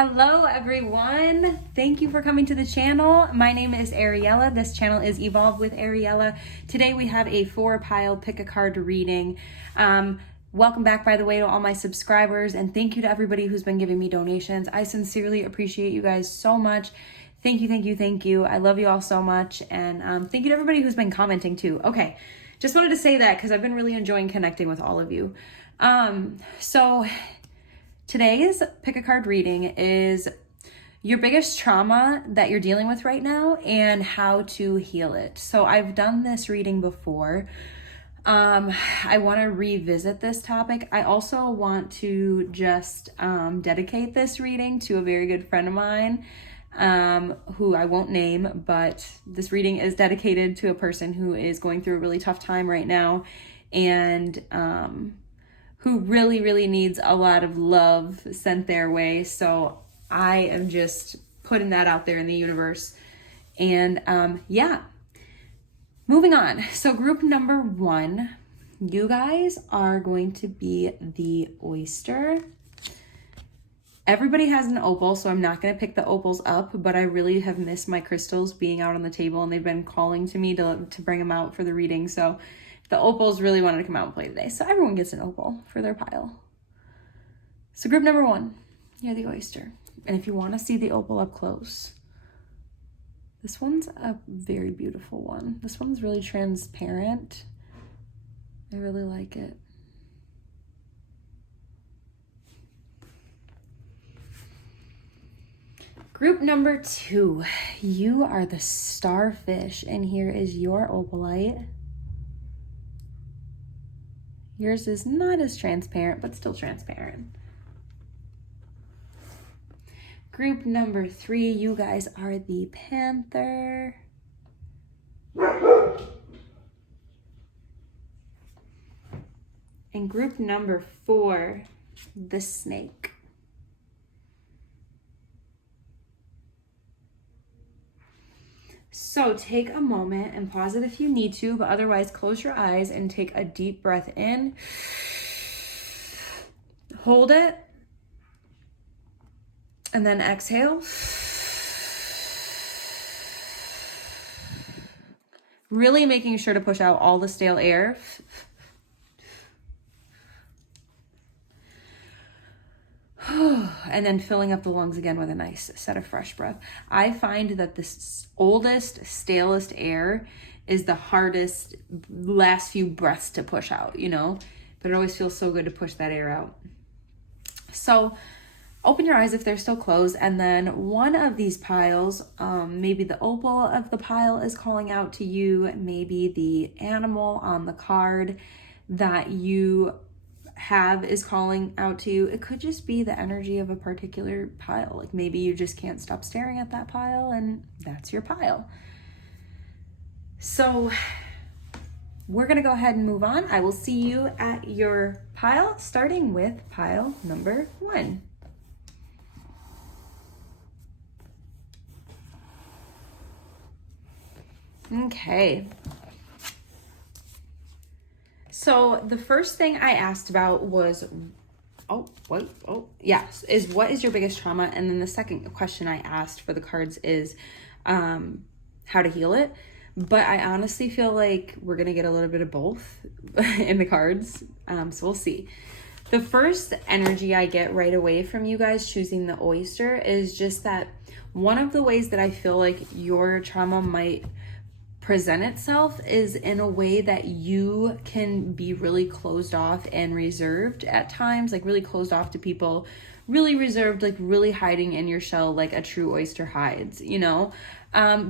Hello everyone. Thank you for coming to the channel. My name is Aariela. This channel is Evolve with Aariela. Today we have a 4-pile pick a card reading. Welcome back, by the way, to all my subscribers, and thank you to everybody who's been giving me donations. I sincerely appreciate you guys so much. Thank you, thank you, thank you. I love you all so much, and thank you to everybody who's been commenting too. Okay, just wanted to say that because I've been really enjoying connecting with all of you. So today's pick a card reading is your biggest trauma that you're dealing with right now and how to heal it. So I've done this reading before. I want to revisit this topic. I also want to just dedicate this reading to a very good friend of mine, who I won't name, but this reading is dedicated to a person who is going through a really tough time right now, and who really, really needs a lot of love sent their way. So I am just putting that out there in the universe. And yeah, moving on. So group number 1, you guys are going to be the oyster. Everybody has an opal, so I'm not going to pick the opals up, but I really have missed my crystals being out on the table, and they've been calling to me to bring them out for the reading. So the opals really wanted to come out and play today. So everyone gets an opal for their pile. So group number 1, you're the oyster. And if you want to see the opal up close, this one's a very beautiful one. This one's really transparent. I really like it. Group number 2, you are the starfish, and here is your opalite. Yours is not as transparent, but still transparent. Group number 3, you guys are the panther. And group number 4, the snake. So take a moment and pause it if you need to, but otherwise close your eyes and take a deep breath in. Hold it. And then exhale. Really making sure to push out all the stale air. And then filling up the lungs again with a nice set of fresh breath. I find that the oldest, stalest air is the hardest last few breaths to push out, you know? But it always feels so good to push that air out. So open your eyes if they're still closed, and then one of these piles, maybe the opal of the pile is calling out to you, maybe the animal on the card that you have is calling out to you. It could just be the energy of a particular pile. Like maybe you just can't stop staring at that pile, and that's your pile. So we're gonna go ahead and move on. I will see you at your pile, starting with pile number 1. Okay. So the first thing I asked about was, is what is your biggest trauma? And then the second question I asked for the cards is how to heal it. But I honestly feel like we're going to get a little bit of both in the cards. So we'll see. The first energy I get right away from you guys choosing the oyster is just that one of the ways that I feel like your trauma might present itself is in a way that you can be really closed off and reserved at times, like really closed off to people, really reserved, like really hiding in your shell like a true oyster hides, you know?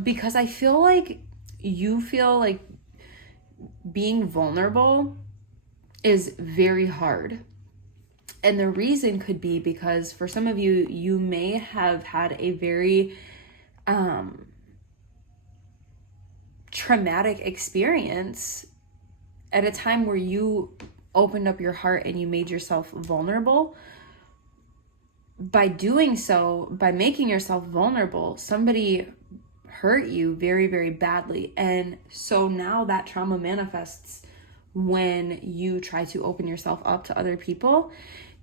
Because I feel like you feel like being vulnerable is very hard. And the reason could be because for some of you, you may have had a very traumatic experience at a time where you opened up your heart and you made yourself vulnerable. By doing so, by making yourself vulnerable, somebody hurt you very, very badly. And so now that trauma manifests when you try to open yourself up to other people.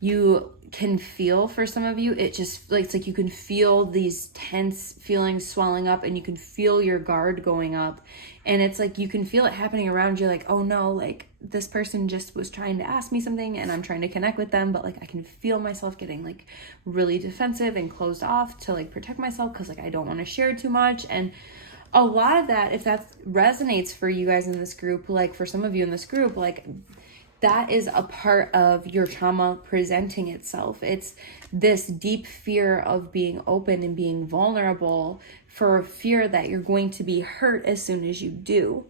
you can feel, for some of you, it just like, it's like you can feel these tense feelings swelling up, and you can feel your guard going up, and it's like you can feel it happening around you, like, oh no, like this person just was trying to ask me something and I'm trying to connect with them, but like I can feel myself getting like really defensive and closed off to like protect myself, because like I don't want to share too much. And a lot of that, if that resonates for you guys in this group, like for some of you in this group, like that is a part of your trauma presenting itself. It's this deep fear of being open and being vulnerable, for fear that you're going to be hurt as soon as you do.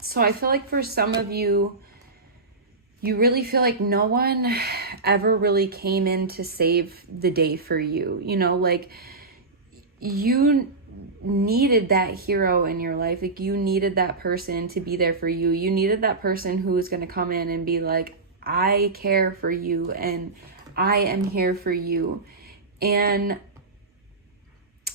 So I feel like for some of you, you really feel like no one ever really came in to save the day for you. You know, like you needed that hero in your life. Like you needed that person to be there for you. You needed that person who was going to come in and be like, I care for you and I am here for you. And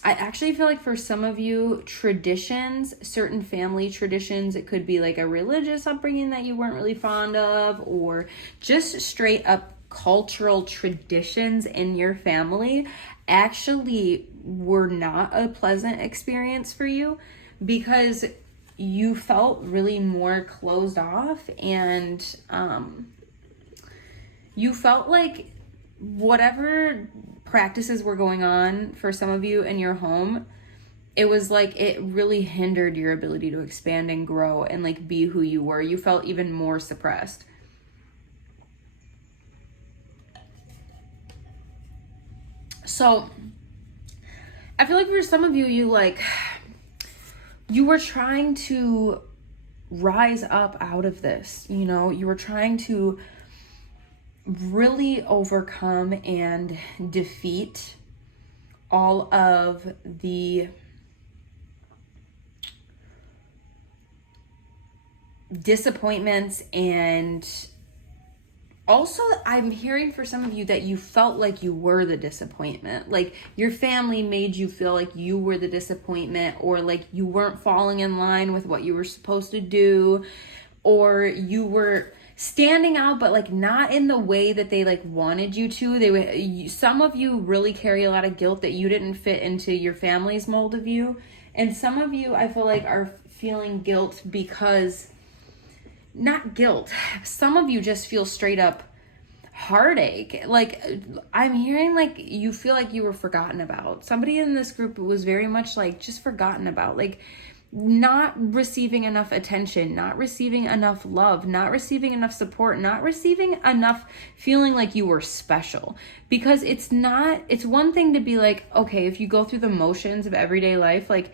I actually feel like for some of you, traditions, certain family traditions, it could be like a religious upbringing that you weren't really fond of, or just straight up cultural traditions in your family actually were not a pleasant experience for you, because you felt really more closed off, and you felt like whatever practices were going on for some of you in your home, it was like it really hindered your ability to expand and grow and like be who you were. You felt even more suppressed. So I feel like for some of you, you were trying to rise up out of this, you know, you were trying to really overcome and defeat all of the disappointments. And also I'm hearing for some of you that you felt like you were the disappointment, like your family made you feel like you were the disappointment, or like you weren't falling in line with what you were supposed to do, or you were standing out but like not in the way that they like wanted you to. Some of you really carry a lot of guilt that you didn't fit into your family's mold of you, and some of you I feel like are feeling guilt because, not guilt, some of you just feel straight up heartache. Like I'm hearing like you feel like you were forgotten about. Somebody in this group was very much like just forgotten about, like not receiving enough attention, not receiving enough love, not receiving enough support, not receiving enough feeling like you were special. Because it's one thing to be like, okay, if you go through the motions of everyday life, like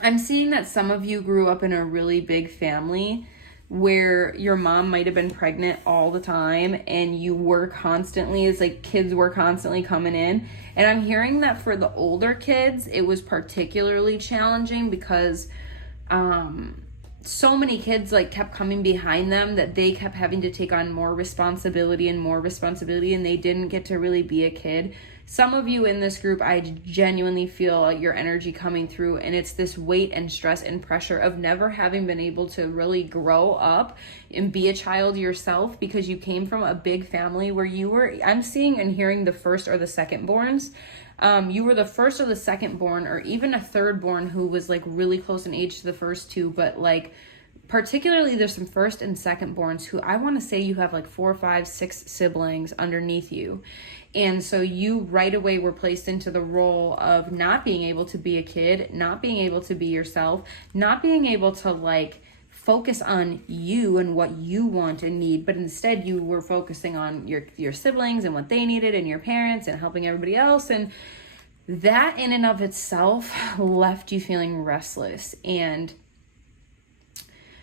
I'm seeing that some of you grew up in a really big family where your mom might have been pregnant all the time, and you were constantly, it's like kids were constantly coming in. And I'm hearing that for the older kids, it was particularly challenging because so many kids like kept coming behind them that they kept having to take on more responsibility, and they didn't get to really be a kid. Some of you in this group, I genuinely feel your energy coming through, and it's this weight and stress and pressure of never having been able to really grow up and be a child yourself, because you came from a big family where you were, I'm seeing and hearing, the first or the second borns. You were the first or the second born, or even a third born who was like really close in age to the first two, but like particularly there's some first and second borns who I want to say you have like 4, 5, 6 siblings underneath you. And so you right away were placed into the role of not being able to be a kid, not being able to be yourself, not being able to like focus on you and what you want and need, but instead you were focusing on your siblings and what they needed, and your parents, and helping everybody else. And that in and of itself left you feeling restless and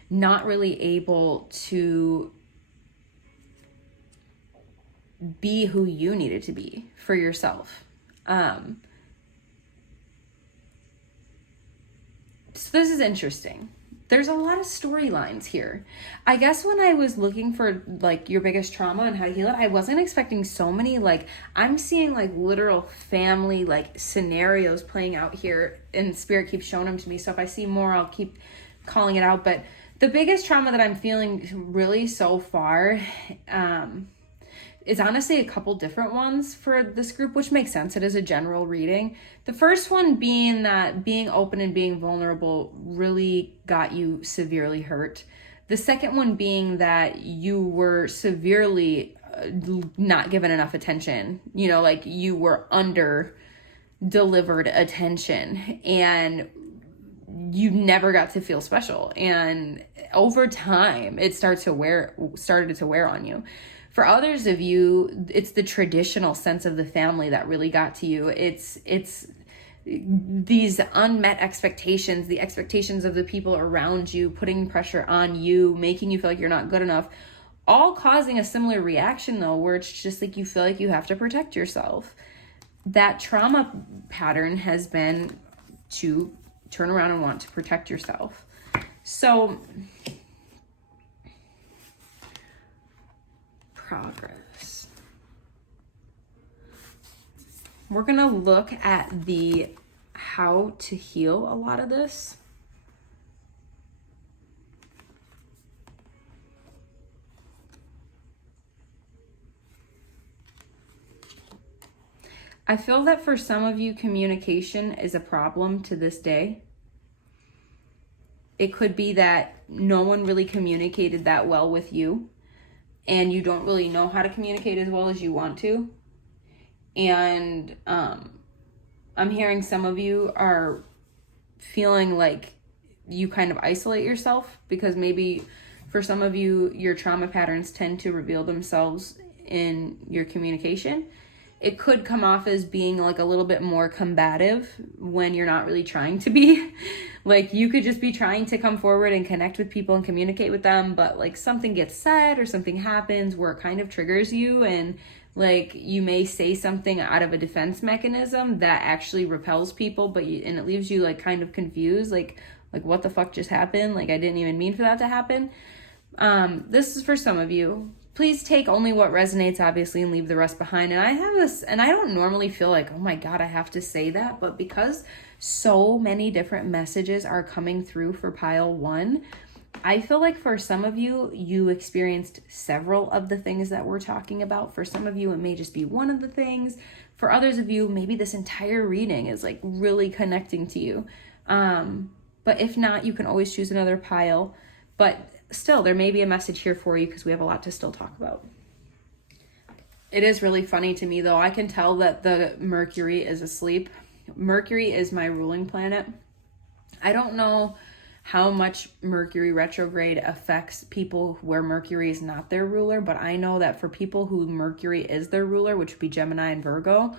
not really able to be who you needed to be for yourself. So this is interesting. there's a lot of storylines here. I guess when I was looking for like your biggest trauma and how to heal it, I wasn't expecting so many, like I'm seeing like literal family like scenarios playing out here, and Spirit keeps showing them to me. So if I see more, I'll keep calling it out. But the biggest trauma that I'm feeling really so far is honestly a couple different ones for this group, which makes sense. It is a general reading. The first one being that being open and being vulnerable really got you severely hurt. The second one being that you were severely not given enough attention. You know, like you were under delivered attention and you never got to feel special. And over time, it started to wear on you. For others of you, it's the traditional sense of the family that really got to you. It's these unmet expectations, the expectations of the people around you, putting pressure on you, making you feel like you're not good enough, all causing a similar reaction though, where it's just like you feel like you have to protect yourself. That trauma pattern has been to turn around and want to protect yourself. So progress. We're going to look at the how to heal a lot of this. I feel that for some of you, communication is a problem to this day. It could be that no one really communicated that well with you, and you don't really know how to communicate as well as you want to. And I'm hearing some of you are feeling like you kind of isolate yourself, because maybe for some of you, your trauma patterns tend to reveal themselves in your communication. It could come off as being like a little bit more combative when you're not really trying to be. Like you could just be trying to come forward and connect with people and communicate with them, but like something gets said or something happens where it kind of triggers you, and like you may say something out of a defense mechanism that actually repels people, and it leaves you like kind of confused, like what the fuck just happened? Like I didn't even mean for that to happen. This is for some of you. Please take only what resonates, obviously, and leave the rest behind. And I have this, and I don't normally feel like, oh my God, I have to say that. But because so many different messages are coming through for pile 1, I feel like for some of you, you experienced several of the things that we're talking about. For some of you, it may just be one of the things. For others of you, maybe this entire reading is like really connecting to you. But if not, you can always choose another pile. But still, there may be a message here for you because we have a lot to still talk about. It is really funny to me, though. I can tell that the Mercury is asleep. Mercury is my ruling planet. I don't know how much Mercury retrograde affects people where Mercury is not their ruler, but I know that for people who Mercury is their ruler, which would be Gemini and Virgo,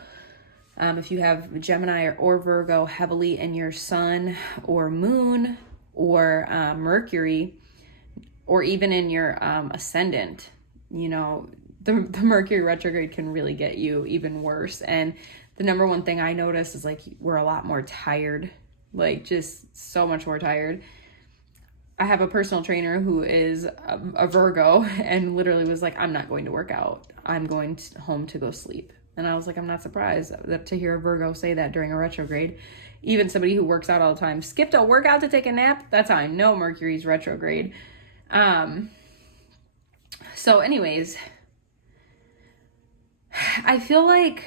if you have Gemini or Virgo heavily in your sun or moon or Mercury, or even in your ascendant, you know, the Mercury retrograde can really get you even worse. And the number one thing I notice is like we're a lot more tired, like just so much more tired. I have a personal trainer who is a Virgo and literally was like, I'm not going to work out. I'm going home to go sleep. And I was like, I'm not surprised to hear a Virgo say that during a retrograde. Even somebody who works out all the time skipped a workout to take a nap. That's how I know Mercury's retrograde. So anyways, I feel like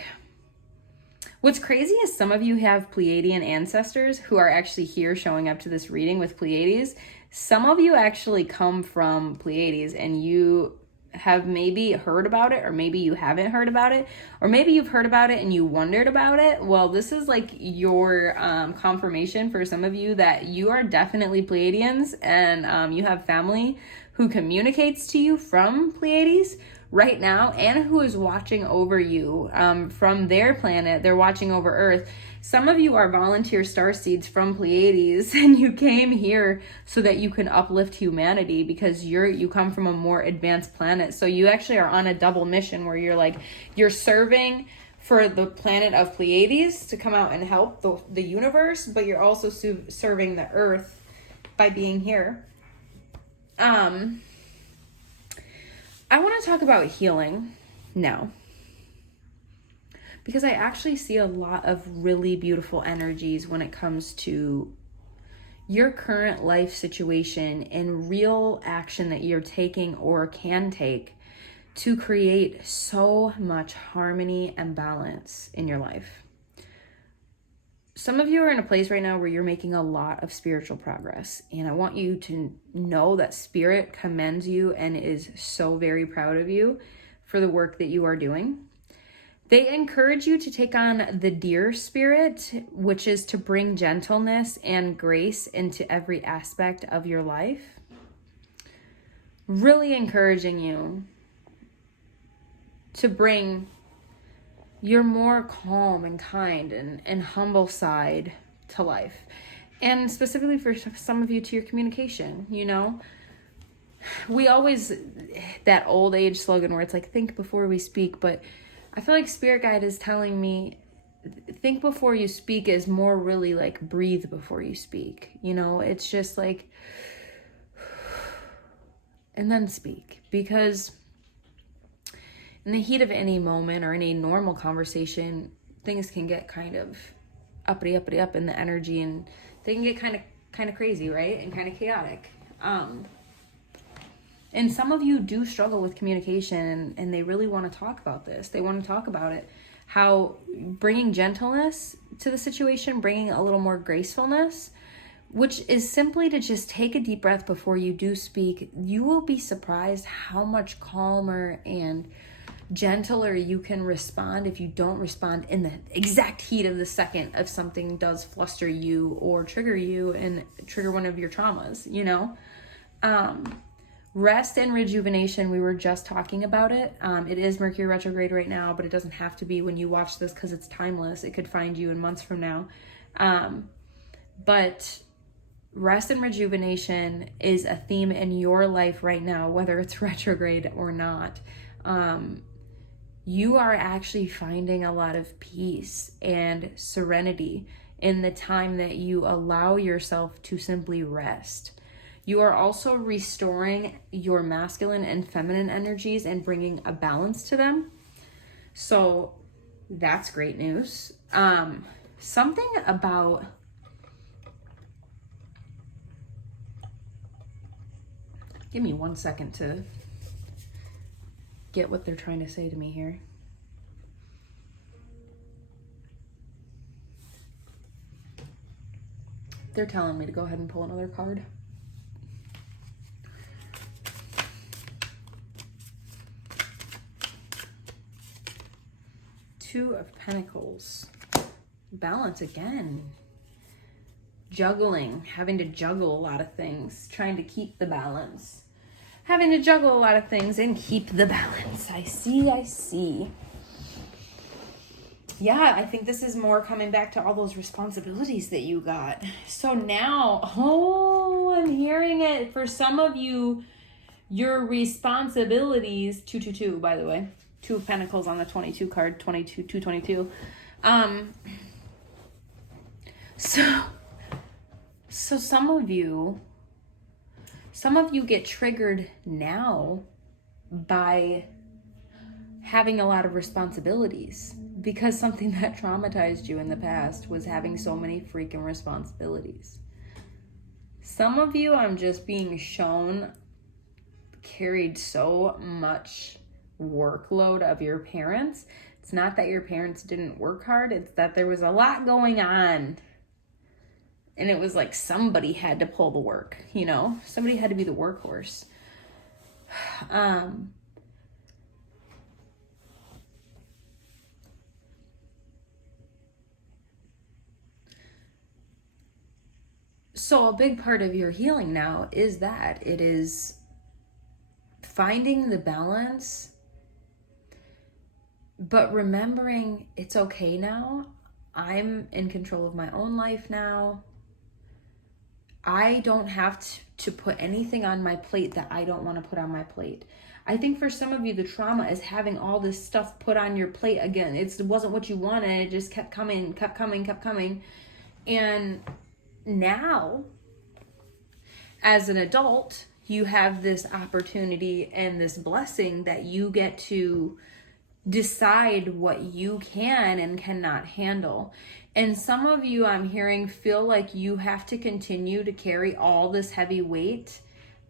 what's crazy is some of you have Pleiadian ancestors who are actually here showing up to this reading with Pleiades. Some of you actually come from Pleiades and you have maybe heard about it, or maybe you haven't heard about it, or maybe you've heard about it and you wondered about it. Well, this is like your confirmation for some of you that you are definitely Pleiadians, and you have family who communicates to you from Pleiades right now, and who is watching over you from their planet. They're watching over Earth. Some of you are volunteer starseeds from Pleiades, and you came here so that you can uplift humanity because you come from a more advanced planet. So you actually are on a double mission where you're serving for the planet of Pleiades to come out and help the universe, but you're also serving the Earth by being here. I want to talk about healing now, because I actually see a lot of really beautiful energies when it comes to your current life situation and real action that you're taking or can take to create so much harmony and balance in your life. Some of you are in a place right now where you're making a lot of spiritual progress, and I want you to know that Spirit commends you and is so very proud of you for the work that you are doing. They encourage you to take on the deer spirit, which is to bring gentleness and grace into every aspect of your life. Really encouraging you to bring your more calm and kind and humble side to life. And specifically for some of you, to your communication, you know. We always, that old age slogan where it's like, think before we speak, but I feel like Spirit Guide is telling me, think before you speak is more really like breathe before you speak. You know, it's just like, and then speak. Because in the heat of any moment or any normal conversation, things can get kind of uppity up in the energy, and they can get kind of crazy, right? And kind of chaotic. And some of you do struggle with communication, and they really want to talk about this. They want to talk about it. How bringing gentleness to the situation, bringing a little more gracefulness, which is simply to just take a deep breath before you do speak. You will be surprised how much calmer and gentler you can respond if you don't respond in the exact heat of the second if something does fluster you or trigger you and trigger one of your traumas, you know? Rest and rejuvenation, we were just talking about it. It is Mercury retrograde right now, but it doesn't have to be when you watch this because it's timeless. It could find you in months from now. But rest and rejuvenation is a theme in your life right now, whether it's retrograde or not. You are actually finding a lot of peace and serenity in the time that you allow yourself to simply rest. You are also restoring your masculine and feminine energies and bringing a balance to them. So that's great news. Something about give me 1 second to get what they're trying to say to me here. They're telling me to go ahead and pull another card. Two of Pentacles. Balance again. Juggling. Having to juggle a lot of things. Trying to keep the balance. Having to juggle a lot of things and keep the balance. I see. Yeah, I think this is more coming back to all those responsibilities that you got. So now, I'm hearing it. For some of you, your responsibilities, 222, by the way. Two of Pentacles on the 22 card, 222. So some of you get triggered now by having a lot of responsibilities, because something that traumatized you in the past was having so many freaking responsibilities. Some of you, I'm just being shown, carried so much workload of your parents. It's not that your parents didn't work hard, it's that there was a lot going on. And it was like somebody had to pull the work, you know? Somebody had to be the workhorse. So a big part of your healing now is that it is finding the balance, but remembering it's okay now. I'm in control of my own life now. I don't have to put anything on my plate that I don't want to put on my plate. I think for some of you, the trauma is having all this stuff put on your plate again. It wasn't what you wanted. It just kept coming. And now as an adult, you have this opportunity and this blessing that you get to decide what you can and cannot handle. And some of you, I'm hearing, feel like you have to continue to carry all this heavy weight,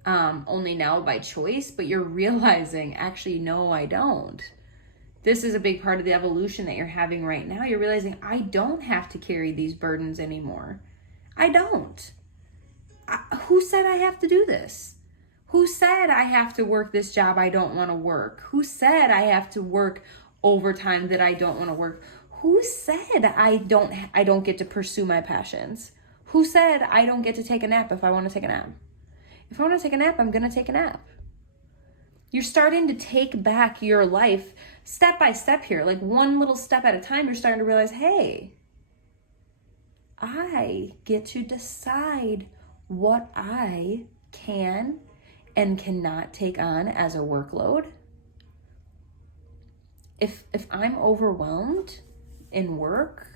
only now by choice, but you're realizing, actually, no, I don't. This is a big part of the evolution that you're having right now. You're realizing, I don't have to carry these burdens anymore. I don't. Who said I have to do this? Who said I have to work this job I don't want to work? Who said I have to work overtime that I don't want to work? Who said I don't get to pursue my passions? Who said I don't get to take a nap if I want to take a nap? If I want to take a nap, I'm going to take a nap. You're starting to take back your life step by step here, like one little step at a time. You're starting to realize, hey, I get to decide what I can and cannot take on as a workload. If I'm overwhelmed in work,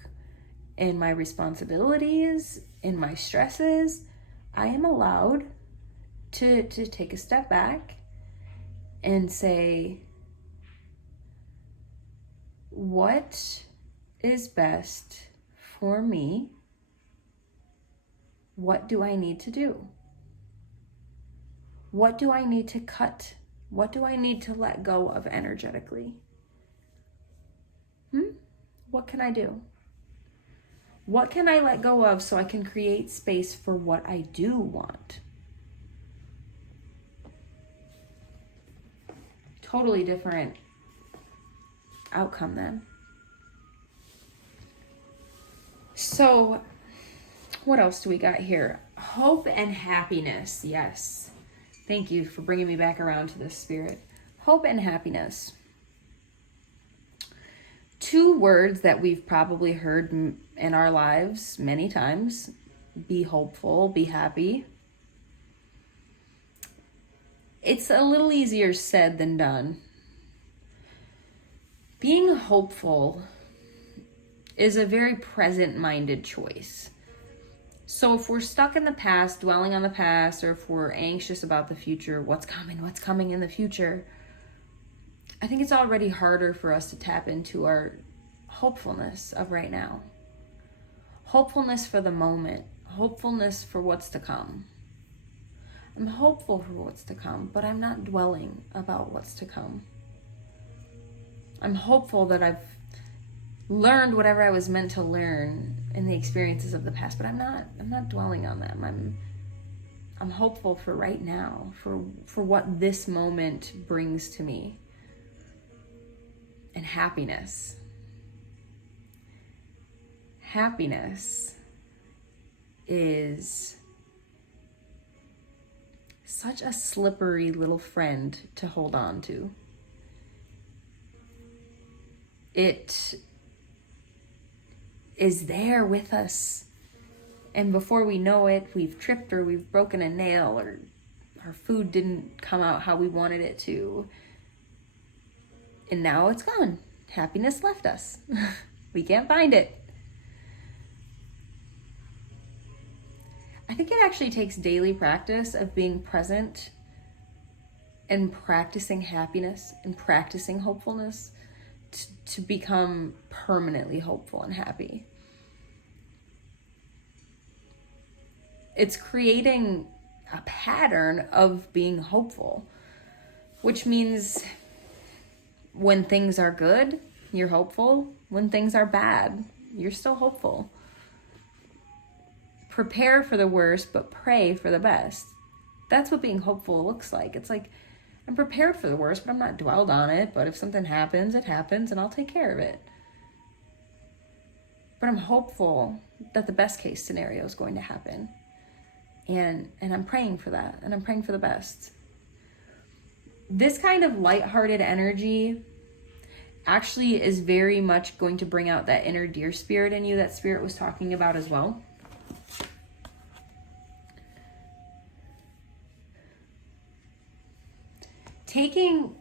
in my responsibilities, in my stresses, I am allowed to take a step back and say, what is best for me? What do I need to do? What do I need to cut? What do I need to let go of energetically? What can I do? What can I let go of so I can create space for what I do want? Totally different outcome then. So, what else do we got here? Hope and happiness. Yes. Thank you for bringing me back around to this, Spirit. Hope and happiness. Two words that we've probably heard in our lives many times. Be hopeful, be happy. It's a little easier said than done. Being hopeful is a very present-minded choice. So if we're stuck in the past, dwelling on the past, or if we're anxious about the future, what's coming in the future, I think it's already harder for us to tap into our hopefulness of right now. Hopefulness for the moment. Hopefulness for what's to come. I'm hopeful for what's to come, but I'm not dwelling about what's to come. I'm hopeful that I've learned whatever I was meant to learn in the experiences of the past, but I'm not dwelling on them. I'm hopeful for right now, for what this moment brings to me. And happiness. Happiness is such a slippery little friend to hold on to. It is there with us, and before we know it, we've tripped or we've broken a nail, or our food didn't come out how we wanted it to, and now it's gone. Happiness left us. We can't find it. I think it actually takes daily practice of being present and practicing happiness and practicing hopefulness to become permanently hopeful and happy. It's creating a pattern of being hopeful, which means when things are good, you're hopeful. When things are bad, you're still hopeful. Prepare for the worst, but pray for the best. That's what being hopeful looks like. It's like, I'm prepared for the worst, but I'm not dwelled on it. But if something happens, it happens, and I'll take care of it. But I'm hopeful that the best case scenario is going to happen. And I'm praying for that, and I'm praying for the best. This kind of lighthearted energy actually is very much going to bring out that inner deer spirit in you that Spirit was talking about as well. Taking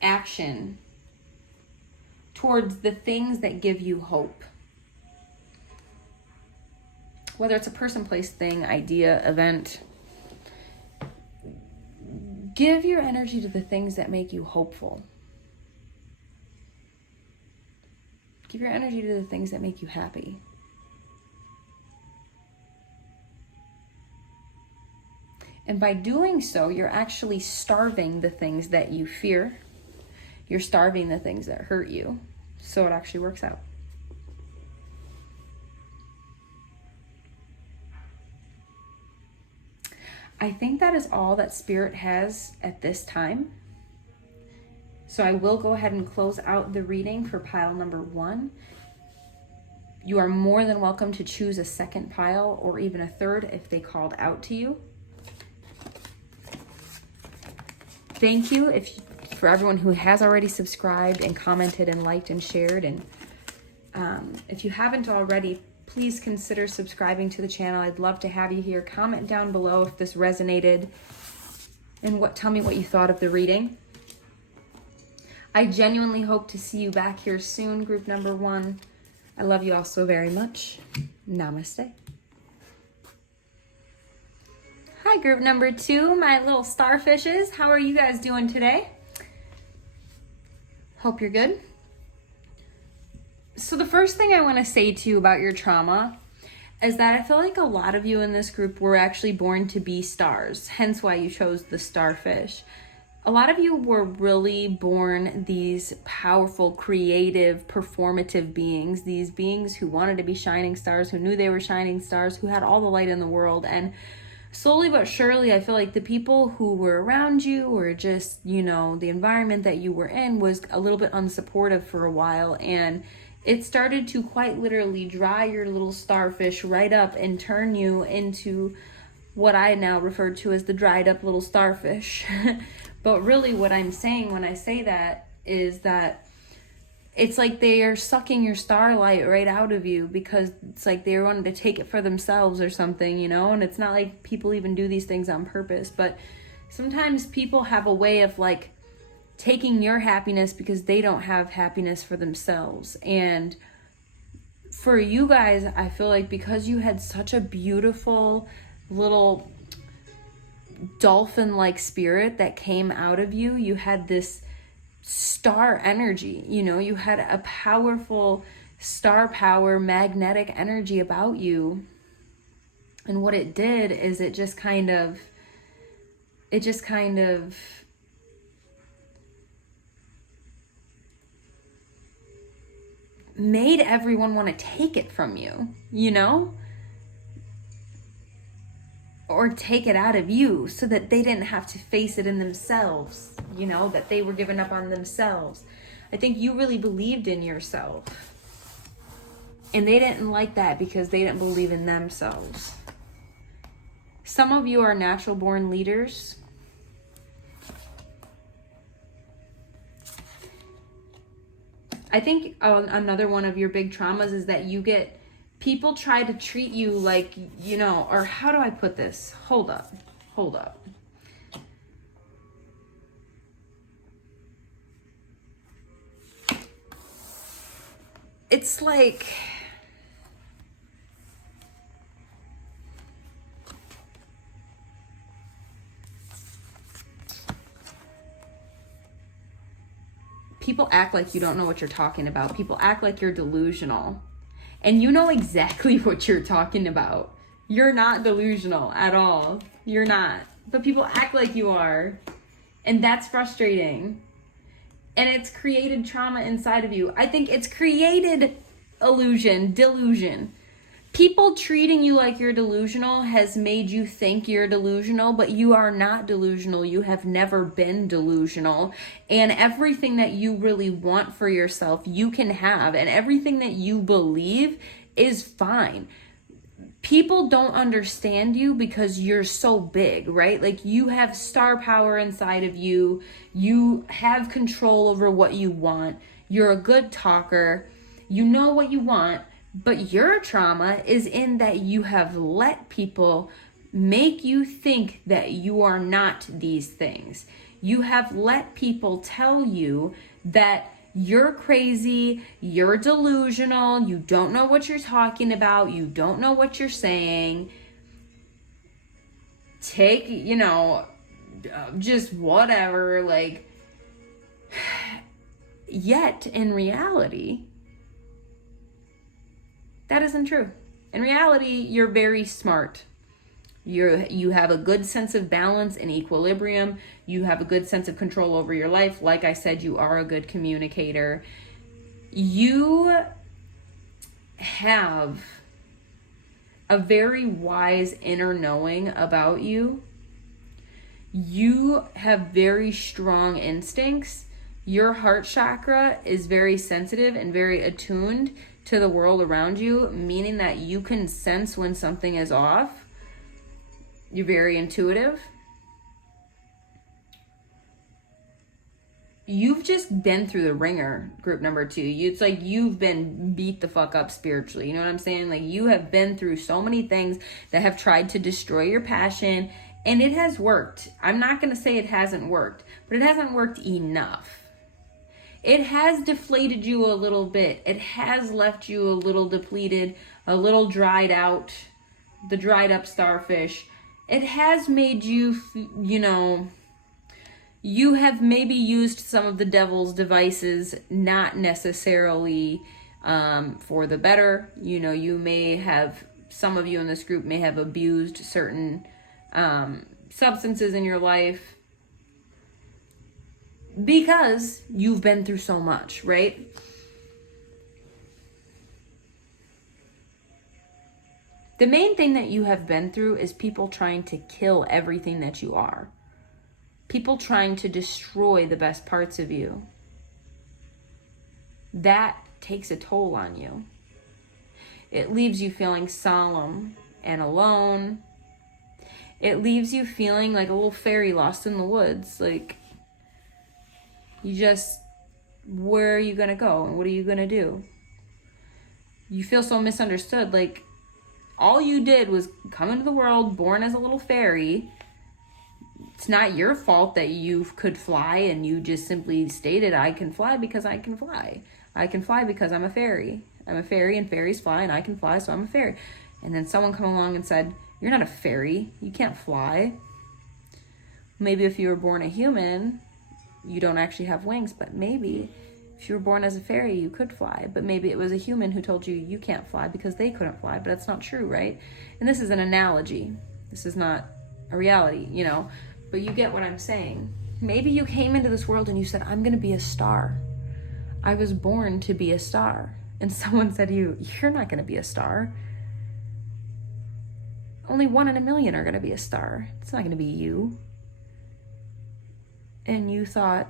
action towards the things that give you hope. whether it's a person, place, thing, idea, event, give your energy to the things that make you hopeful. Give your energy to the things that make you happy. And by doing so, you're actually starving the things that you fear. You're starving the things that hurt you. So it actually works out. I think that is all that Spirit has at this time. So I will go ahead and close out the reading for pile number 1. You are more than welcome to choose a second pile or even a third if they called out to you. Thank you for everyone who has already subscribed and commented and liked and shared. And if you haven't already, please consider subscribing to the channel. I'd love to have you here. Comment down below if this resonated and tell me what you thought of the reading. I genuinely hope to see you back here soon, group number 1. I love you all so very much. Namaste. Hi, group number 2, my little starfishes. How are you guys doing today? Hope you're good. So the first thing I want to say to you about your trauma is that I feel like a lot of you in this group were actually born to be stars, hence why you chose the starfish. A lot of you were really born these powerful, creative, performative beings, these beings who wanted to be shining stars, who knew they were shining stars, who had all the light in the world. And slowly but surely, I feel like the people who were around you or just, the environment that you were in was a little bit unsupportive for a while. And it started to quite literally dry your little starfish right up and turn you into what I now refer to as the dried up little starfish. But really what I'm saying when I say that is that it's like they are sucking your starlight right out of you because it's like they wanted to take it for themselves or something, and it's not like people even do these things on purpose, but sometimes people have a way of like taking your happiness because they don't have happiness for themselves. And for you guys, I feel like because you had such a beautiful little dolphin-like spirit that came out of you, you had this star energy, you had a powerful star power, magnetic energy about you. And what it did is it just kind of made everyone want to take it from you, or take it out of you so that they didn't have to face it in themselves, that they were giving up on themselves. I think you really believed in yourself. And they didn't like that because they didn't believe in themselves. Some of you are natural born leaders. I think another one of your big traumas is that people try to treat you like, or how do I put this? Hold up. It's like, people act like you don't know what you're talking about. People act like you're delusional. And you know exactly what you're talking about. You're not delusional at all. You're not. But people act like you are. And that's frustrating. And it's created trauma inside of you. I think it's created delusion. People treating you like you're delusional has made you think you're delusional, but you are not delusional. You have never been delusional. And everything that you really want for yourself, you can have. And everything that you believe is fine. People don't understand you because you're so big, right? Like you have star power inside of you. You have control over what you want. You're a good talker. You know what you want. But your trauma is in that you have let people make you think that you are not these things. You have let people tell you that you're crazy, you're delusional, you don't know what you're talking about, you don't know what you're saying. Take, just whatever, like, yet in reality, that isn't true. In reality, you're very smart. You have a good sense of balance and equilibrium. You have a good sense of control over your life. Like I said, you are a good communicator. You have a very wise inner knowing about you. You have very strong instincts. Your heart chakra is very sensitive and very attuned to the world around you, meaning that you can sense when something is off. You're very intuitive. You've just been through the ringer, group number 2. It's like you've been beat the fuck up spiritually. You know what I'm saying? Like, you have been through so many things that have tried to destroy your passion, and it has worked. I'm not going to say it hasn't worked, but it hasn't worked enough. It has deflated you a little bit. It has left you a little depleted, a little dried out, the dried up starfish. It has made you, you have maybe used some of the devil's devices, not necessarily for the better. You may have, some of you in this group may have abused certain substances in your life because you've been through so much, right? The main thing that you have been through is people trying to kill everything that you are. People trying to destroy the best parts of you. That takes a toll on you. It leaves you feeling solemn and alone. It leaves you feeling like a little fairy lost in the woods. Like, where are you going to go and what are you going to do? You feel so misunderstood. Like, all you did was come into the world, born as a little fairy. It's not your fault that you could fly and you just simply stated, I can fly because I can fly. I can fly because I'm a fairy. I'm a fairy and fairies fly and I can fly, so I'm a fairy. And then someone come along and said, you're not a fairy. You can't fly. Maybe if you were born a human, you don't actually have wings, but maybe if you were born as a fairy, you could fly. But maybe it was a human who told you you can't fly because they couldn't fly, but that's not true, right? And this is an analogy. This is not a reality, but you get what I'm saying. Maybe you came into this world and you said, I'm going to be a star. I was born to be a star. And someone said to you, you're not going to be a star. Only 1 in a million are going to be a star. It's not going to be you. And you thought,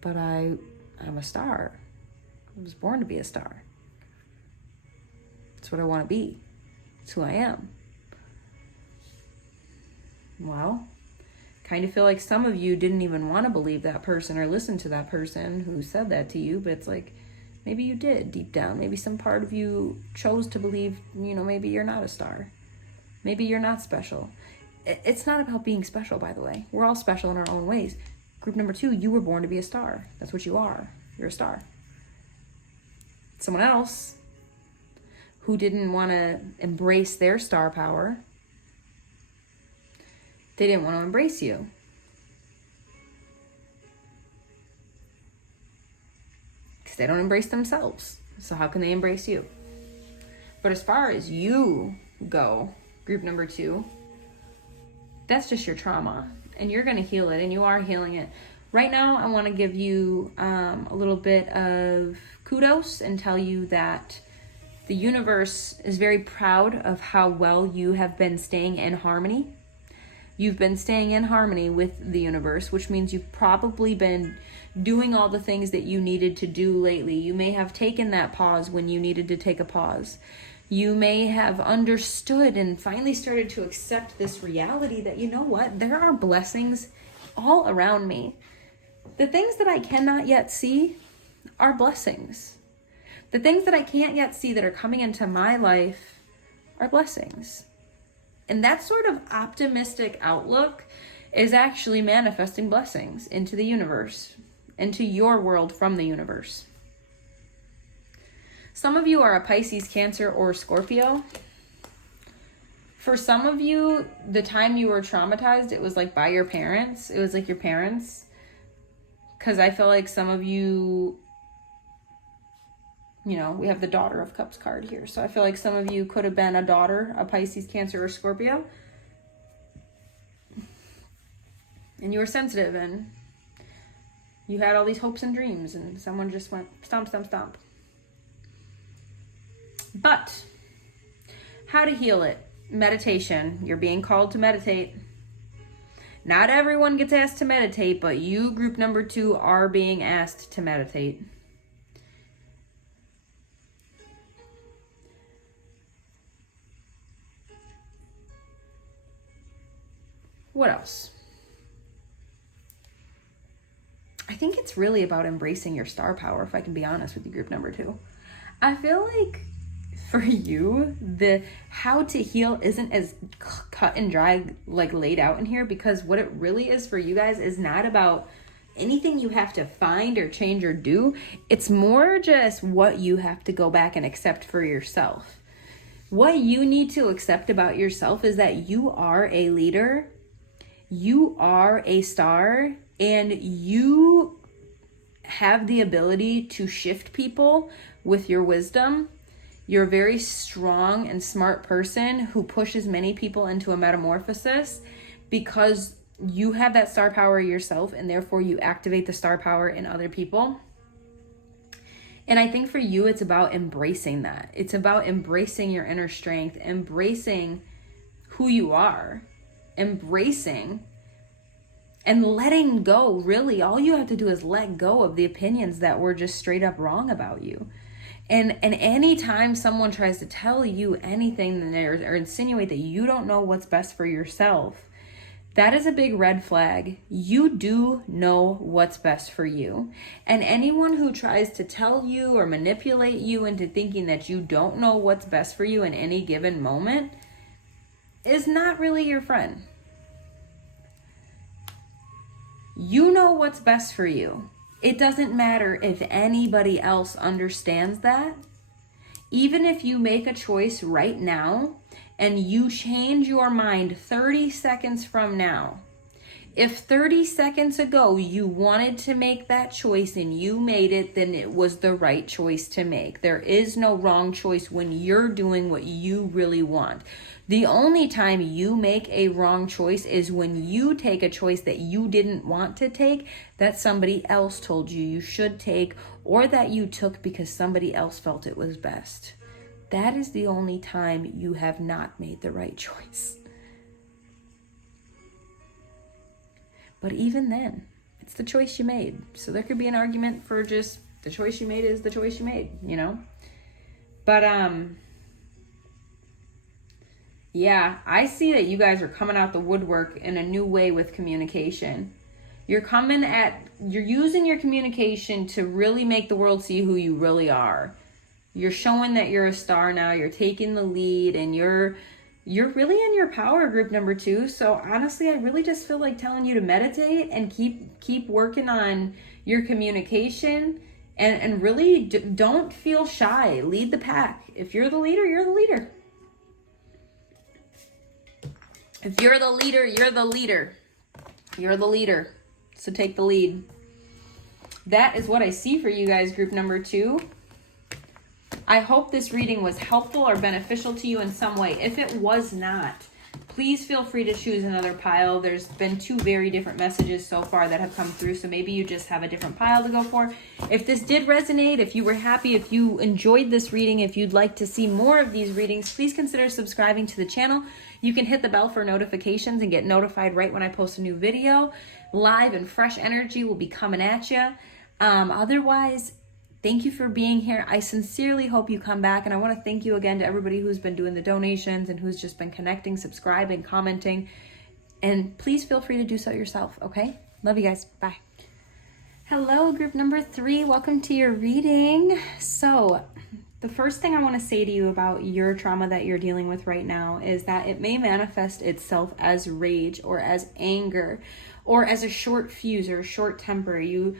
but I'm a star. I was born to be a star. It's what I want to be. It's who I am. Well, kind of feel like some of you didn't even want to believe that person or listen to that person who said that to you, but it's like, maybe you did deep down. Maybe some part of you chose to believe, maybe you're not a star. Maybe you're not special. It's not about being special, by the way. We're all special in our own ways. Group number 2, you were born to be a star. That's what you are. You're a star. Someone else who didn't want to embrace their star power, they didn't want to embrace you. Because they don't embrace themselves. So how can they embrace you? But as far as you go, group number 2, that's just your trauma. And you're going to heal it, and you are healing it. Right now, I want to give you a little bit of kudos and tell you that the universe is very proud of how well you have been staying in harmony. You've been staying in harmony with the universe, which means you've probably been doing all the things that you needed to do lately. You may have taken that pause when you needed to take a pause. You may have understood and finally started to accept this reality that, you know what, there are blessings all around me. The things that I cannot yet see are blessings. The things that I can't yet see that are coming into my life are blessings. And that sort of optimistic outlook is actually manifesting blessings into the universe, into your world from the universe. Some of you are a Pisces, Cancer, or Scorpio. For some of you, the time you were traumatized, it was like by your parents. It was like your parents. Because I feel like some of you, you know, we have the Daughter of Cups card here. So I feel like some of you could have been a daughter, a Pisces, Cancer, or Scorpio. And you were sensitive and you had all these hopes and dreams and someone just went stomp, stomp, stomp. But how to heal it? Meditation. You're being called to meditate. Not everyone gets asked to meditate, but you, group number 2, are being asked to meditate. What else? I think it's really about embracing your star power, if I can be honest with you, group number 2. I feel like for you, the how to heal isn't as cut and dry, like laid out in here, because what it really is for you guys is not about anything you have to find or change or do. It's more just what you have to go back and accept for yourself. What you need to accept about yourself is that you are a leader, you are a star, and you have the ability to shift people with your wisdom. You're a very strong and smart person who pushes many people into a metamorphosis because you have that star power yourself, and therefore you activate the star power in other people. And I think for you, it's about embracing that. It's about embracing your inner strength, embracing who you are, embracing and letting go. Really, all you have to do is let go of the opinions that were just straight up wrong about you. And anytime someone tries to tell you anything or insinuate that you don't know what's best for yourself, that is a big red flag. You do know what's best for you. And anyone who tries to tell you or manipulate you into thinking that you don't know what's best for you in any given moment is not really your friend. You know what's best for you. It doesn't matter if anybody else understands that. Even if you make a choice right now and you change your mind 30 seconds from now, if 30 seconds ago you wanted to make that choice and you made it, then it was the right choice to make. There is no wrong choice when you're doing what you really want. The only time you make a wrong choice is when you take a choice that you didn't want to take, that somebody else told you you should take, or that you took because somebody else felt it was best. That is the only time you have not made the right choice. But even then, it's the choice you made. So there could be an argument for just the choice you made is the choice you made, you know? But, yeah, I see that you guys are coming out the woodwork in a new way with communication. You're using your communication to really make the world see who you really are. You're showing that you're a star now. You're taking the lead, and you're really in your power, group number 2. So honestly, I really just feel like telling you to meditate and keep working on your communication, and really don't feel shy. Lead the pack. If you're the leader, you're the leader. If you're the leader, you're the leader. You're the leader. So take the lead. That is what I see for you guys, group number 2. I hope this reading was helpful or beneficial to you in some way. If it was not, please feel free to choose another pile. There's been 2 very different messages so far that have come through, so maybe you just have a different pile to go for. If this did resonate, if you were happy, if you enjoyed this reading, if you'd like to see more of these readings, please consider subscribing to the channel. You can hit the bell for notifications and get notified right when I post a new video. Live and fresh energy will be coming at you. Otherwise, thank you for being here. I sincerely hope you come back. And I want to thank you again to everybody who's been doing the donations and who's just been connecting, subscribing, commenting. And please feel free to do so yourself, okay? Love you guys. Bye. Hello, group number 3. Welcome to your reading. So, The first thing I want to say to you about your trauma that you're dealing with right now is that it may manifest itself as rage or as anger or as a short fuse or a short temper. You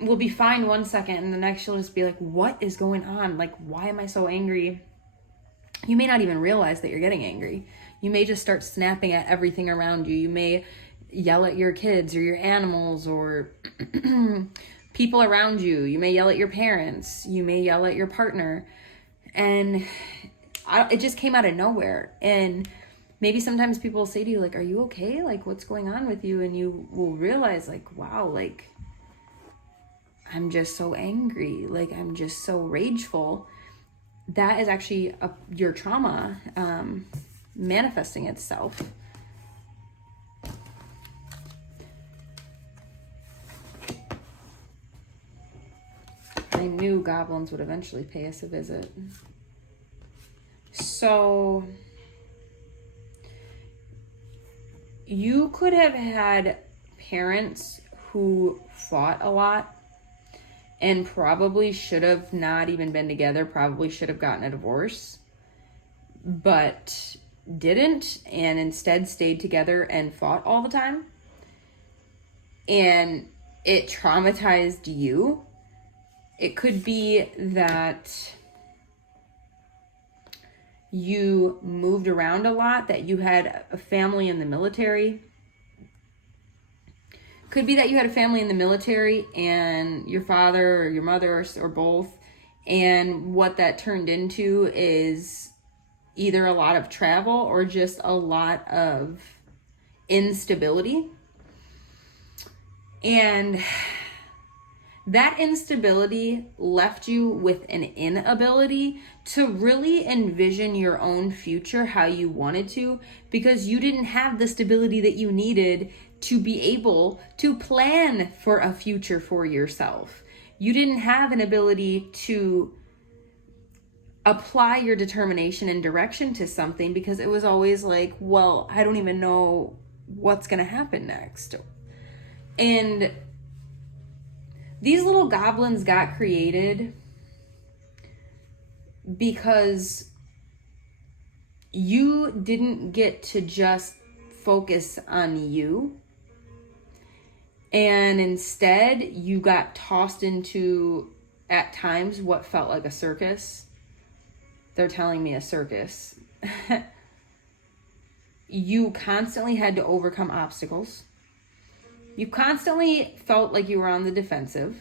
will be fine one second and the next you'll just be like, what is going on? Like, why am I so angry? You may not even realize that you're getting angry. You may just start snapping at everything around you. You may yell at your kids or your animals or people around you. You may yell at your parents. You may yell at your partner. And it just came out of nowhere. And maybe sometimes people will say to you, like, are you okay? Like, what's going on with you? And you will realize, like, wow, like, I'm just so angry. Like, I'm just so rageful. That is actually your trauma manifesting itself. I knew goblins would eventually pay us a visit. So you could have had parents who fought a lot and probably should have not even been together, probably should have gotten a divorce, but didn't, and instead stayed together and fought all the time. And it traumatized you. It could be that you moved around a lot, that you had a family in the military. Could be that you had a family in the military and your father or your mother or both. And what that turned into is either a lot of travel or just a lot of instability. And that instability left you with an inability to really envision your own future how you wanted to, because you didn't have the stability that you needed to be able to plan for a future for yourself. You didn't have an ability to apply your determination and direction to something because it was always like, well, I don't even know what's going to happen next. And these little goblins got created because you didn't get to just focus on you. And instead, you got tossed into, at times, what felt like a circus. They're telling me a circus. You constantly had to overcome obstacles. You constantly felt like you were on the defensive.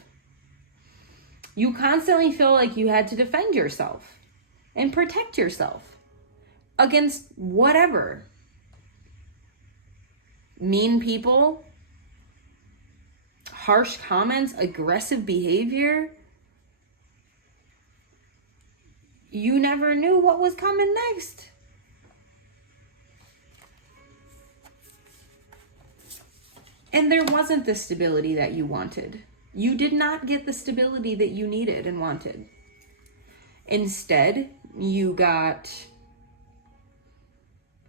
You constantly feel like you had to defend yourself and protect yourself against whatever. Mean people, harsh comments, aggressive behavior. You never knew what was coming next. And there wasn't the stability that you wanted. You did not get the stability that you needed and wanted. Instead, you got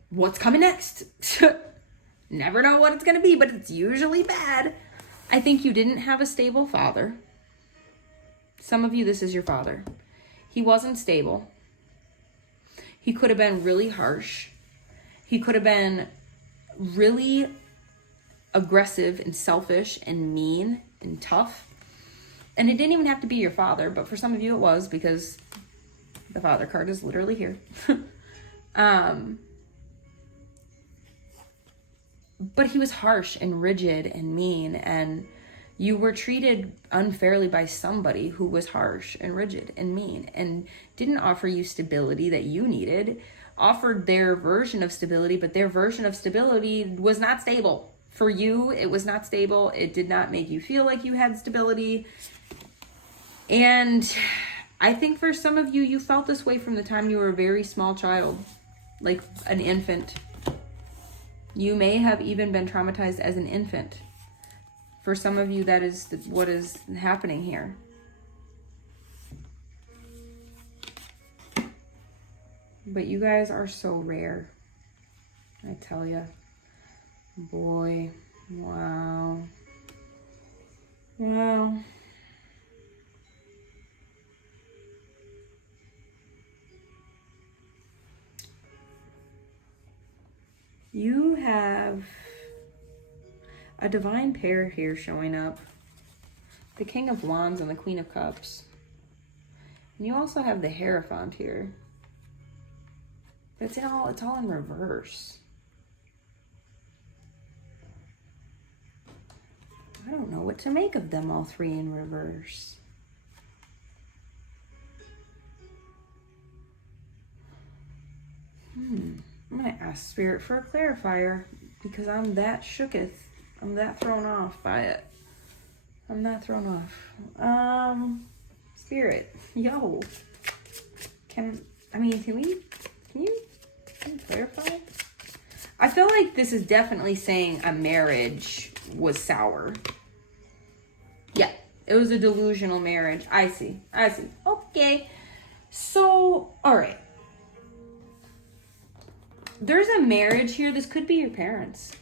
what's coming next. Never know what it's going to be, but it's usually bad. I think you didn't have a stable father. Some of you, this is your father. He wasn't stable. He could have been really harsh. He could have been really aggressive and selfish and mean and tough. And it didn't even have to be your father, but for some of you it was, because the father card is literally here. But he was harsh and rigid and mean, and you were treated unfairly by somebody who was harsh and rigid and mean and didn't offer you stability that you needed, offered their version of stability, but their version of stability was not stable. For you, it was not stable. It did not make you feel like you had stability. And I think for some of you, you felt this way from the time you were a very small child, like an infant. You may have even been traumatized as an infant. For some of you, that is what is happening here. But you guys are so rare. I tell you. Boy, wow. Well, have a divine pair here showing up. The King of Wands and the Queen of Cups. And you also have the Hierophant here. But it's all in reverse. I don't know what to make of them all three in reverse. I'm going to ask Spirit for a clarifier because I'm that shooketh. I'm that thrown off by it. I'm not thrown off. Spirit, yo. Can you clarify? I feel like this is definitely saying a marriage was sour. Yeah, it was a delusional marriage. I see. Okay. So, all right. There's a marriage here. This could be your parents.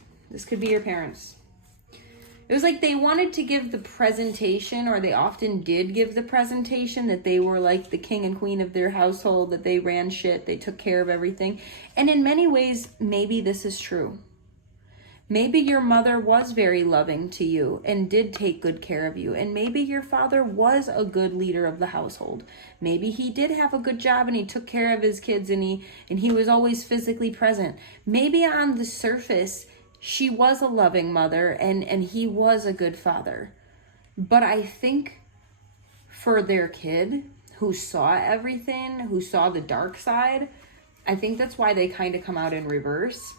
It was like they wanted to give the presentation, or they often did give the presentation, that they were like the king and queen of their household, that they ran shit, they took care of everything. And in many ways, maybe this is true. Maybe your mother was very loving to you and did take good care of you. And maybe your father was a good leader of the household. Maybe he did have a good job and he took care of his kids and he was always physically present. Maybe on the surface, she was a loving mother and he was a good father. But I think for their kid who saw everything, who saw the dark side, I think that's why they kind of come out in reverse.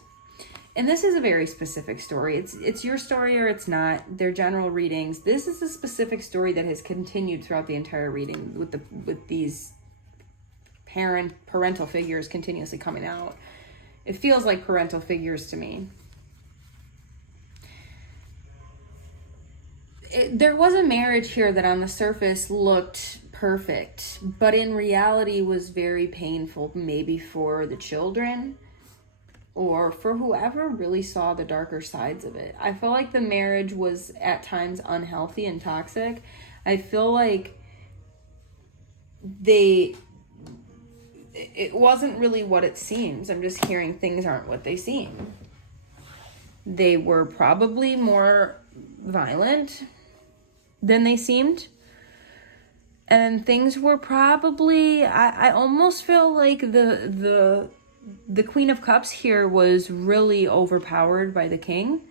And this is a very specific story. It's your story or it's not. They're general readings. This is a specific story that has continued throughout the entire reading with these parental figures continuously coming out. It feels like parental figures to me. There was a marriage here that on the surface looked perfect, but in reality was very painful, maybe for the children or for whoever really saw the darker sides of it. I feel like the marriage was at times unhealthy and toxic. I feel like it wasn't really what it seems. I'm just hearing things aren't what they seem. They were probably more violent than they seemed. And things were probably, I almost feel like the Queen of Cups here was really overpowered by the King.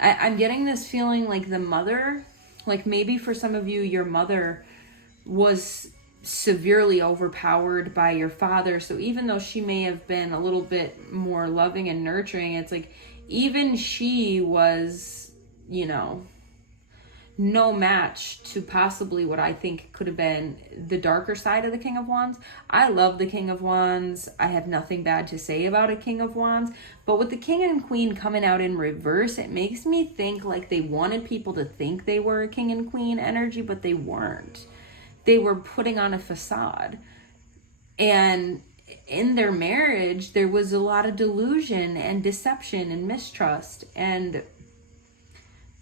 I'm getting this feeling like the mother, like maybe for some of you, your mother was severely overpowered by your father. So even though she may have been a little bit more loving and nurturing, it's like even she was, no match to possibly what I think could have been the darker side of the King of Wands. I love the King of Wands. I have nothing bad to say about a King of Wands. But with the King and Queen coming out in reverse, it makes me think like they wanted people to think they were a King and Queen energy, but they weren't. They were putting on a facade. And in their marriage, there was a lot of delusion and deception and mistrust, and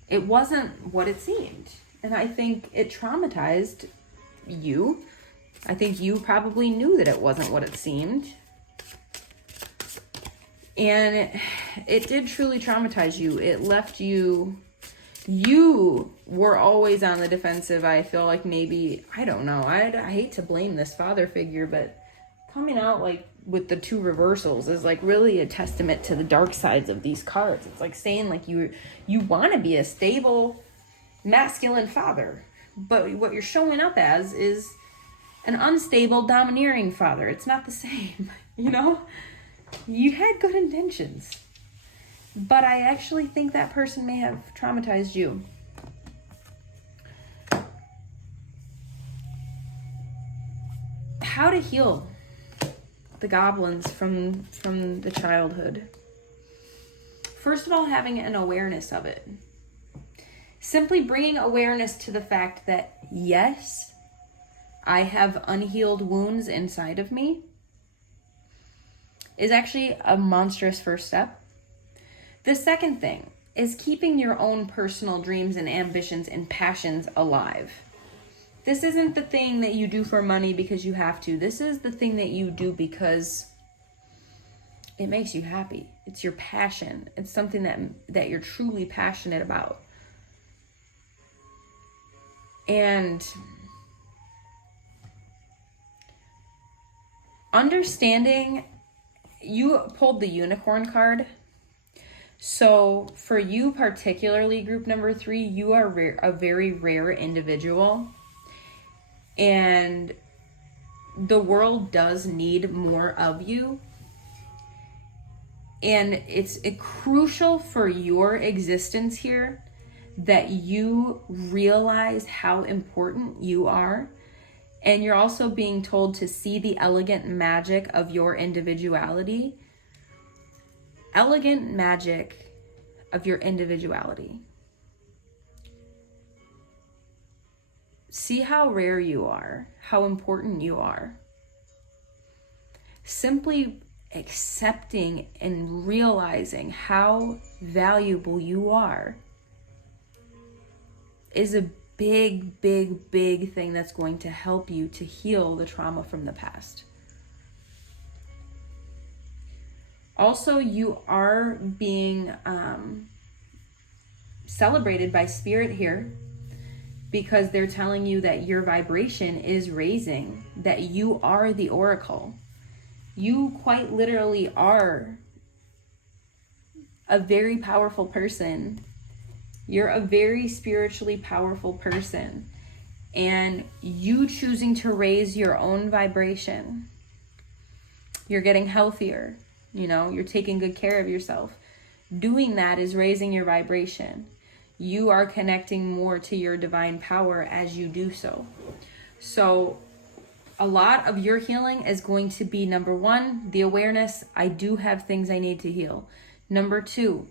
it wasn't what it seemed. And I think it traumatized you. I think you probably knew that it wasn't what it seemed. And it did truly traumatize you. It left you were always on the defensive. I feel like maybe, I don't know. I hate to blame this father figure, but coming out like with the two reversals is like really a testament to the dark sides of these cards. It's like saying like you want to be a stable masculine father, but what you're showing up as is an unstable domineering father. It's not the same. You had good intentions, but I actually think that person may have traumatized you. How to heal the goblins from the childhood. First of all, having an awareness of it. Simply bringing awareness to the fact that, yes, I have unhealed wounds inside of me is actually a monstrous first step. The second thing is keeping your own personal dreams and ambitions and passions alive. This isn't the thing that you do for money because you have to. This is the thing that you do because it makes you happy. It's your passion. It's something that you're truly passionate about. And understanding, you pulled the unicorn card. So for you particularly, group number 3, you are a very rare individual. And the world does need more of you. And it's crucial for your existence here that you realize how important you are. And you're also being told to see the elegant magic of your individuality. Elegant magic of your individuality. See how rare you are, how important you are. Simply accepting and realizing how valuable you are is a big, big, big thing that's going to help you to heal the trauma from the past. Also, you are being celebrated by spirit here, because they're telling you that your vibration is raising, that you are the oracle. You quite literally are a very powerful person. You're a very spiritually powerful person. And you choosing to raise your own vibration, you're getting healthier. You're taking good care of yourself. Doing that is raising your vibration. You are connecting more to your divine power as you do so. So a lot of your healing is going to be, number 1, the awareness, I do have things I need to heal. Number 2,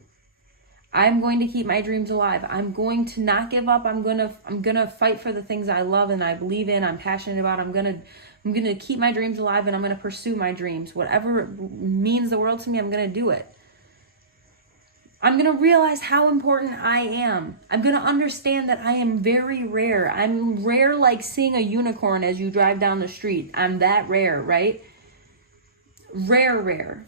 I'm going to keep my dreams alive. I'm going to not give up. I'm gonna fight for the things I love and I believe in, I'm passionate about. I'm gonna keep my dreams alive, and I'm gonna pursue my dreams. Whatever means the world to me, I'm gonna do it. I'm going to realize how important I am. I'm going to understand that I am very rare. I'm rare, like seeing a unicorn as you drive down the street. I'm that rare, right? Rare.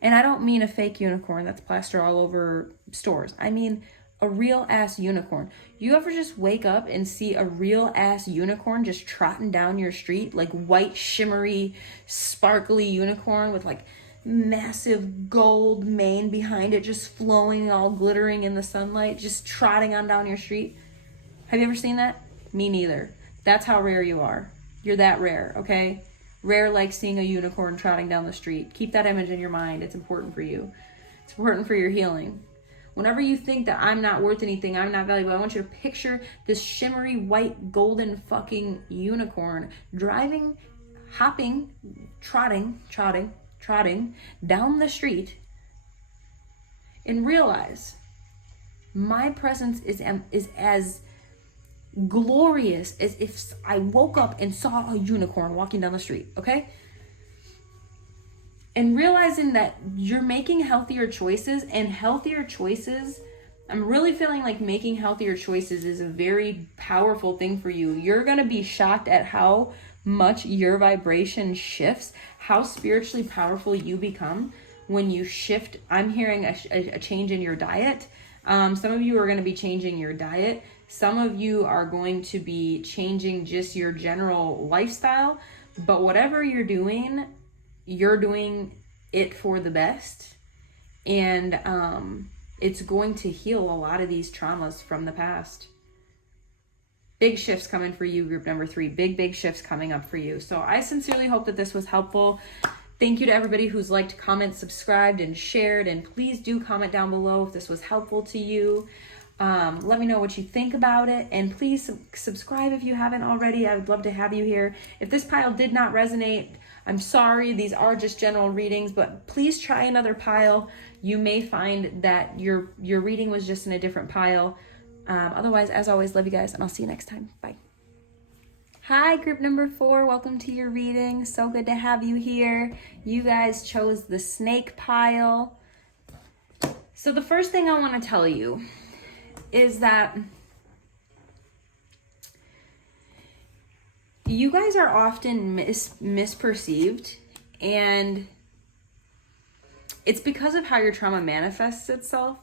And I don't mean a fake unicorn that's plastered all over stores. I mean a real ass unicorn. You ever just wake up and see a real ass unicorn just trotting down your street? Like white, shimmery, sparkly unicorn with like massive gold mane behind it, just flowing, all glittering in the sunlight, just trotting on down your street. Have you ever seen that? Me neither. That's how rare you are. You're that rare, okay? Rare, like seeing a unicorn trotting down the street. Keep that image in your mind. It's important for you. It's important for your healing. Whenever you think that I'm not worth anything, I'm not valuable, I want you to picture this shimmery white golden fucking unicorn driving, hopping, trotting down the street, and realize my presence is as glorious as if I woke up and saw a unicorn walking down the street, okay? And realizing that you're making healthier choices, and healthier choices, I'm really feeling like making healthier choices is a very powerful thing for you. You're going to be shocked at how much your vibration shifts, how spiritually powerful you become when you shift. I'm hearing a change in your diet. Some of you are going to be changing your diet. Some of you are going to be changing just your general lifestyle. But whatever you're doing it for the best. And it's going to heal a lot of these traumas from the past. Big shifts coming for you, group number 3. Big shifts coming up for you. So I sincerely hope that this was helpful. Thank you to everybody who's liked, commented, subscribed, and shared. And please do comment down below if this was helpful to you. Let me know what you think about it. And please subscribe if you haven't already. I would love to have you here. If this pile did not resonate, I'm sorry. These are just general readings, but please try another pile. You may find that your reading was just in a different pile. Otherwise, as always, love you guys, and I'll see you next time. Bye. Hi, group number 4. Welcome to your reading. So good to have you here. You guys chose the snake pile. So the first thing I want to tell you is that you guys are often misperceived, and it's because of how your trauma manifests itself.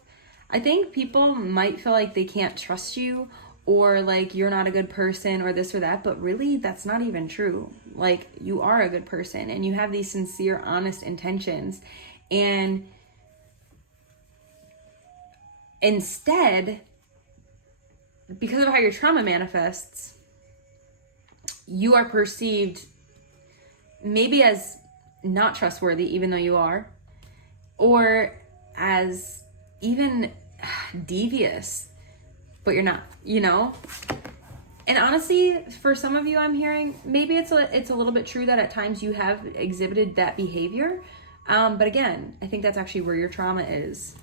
I think people might feel like they can't trust you, or like you're not a good person, or this or that, but really that's not even true. Like, you are a good person and you have these sincere, honest intentions. And instead, because of how your trauma manifests, you are perceived maybe as not trustworthy, even though you are, or as even devious, but you're not, you know? And honestly, for some of you, I'm hearing, maybe it's a little bit true that at times you have exhibited that behavior. But again, I think that's actually where your trauma is.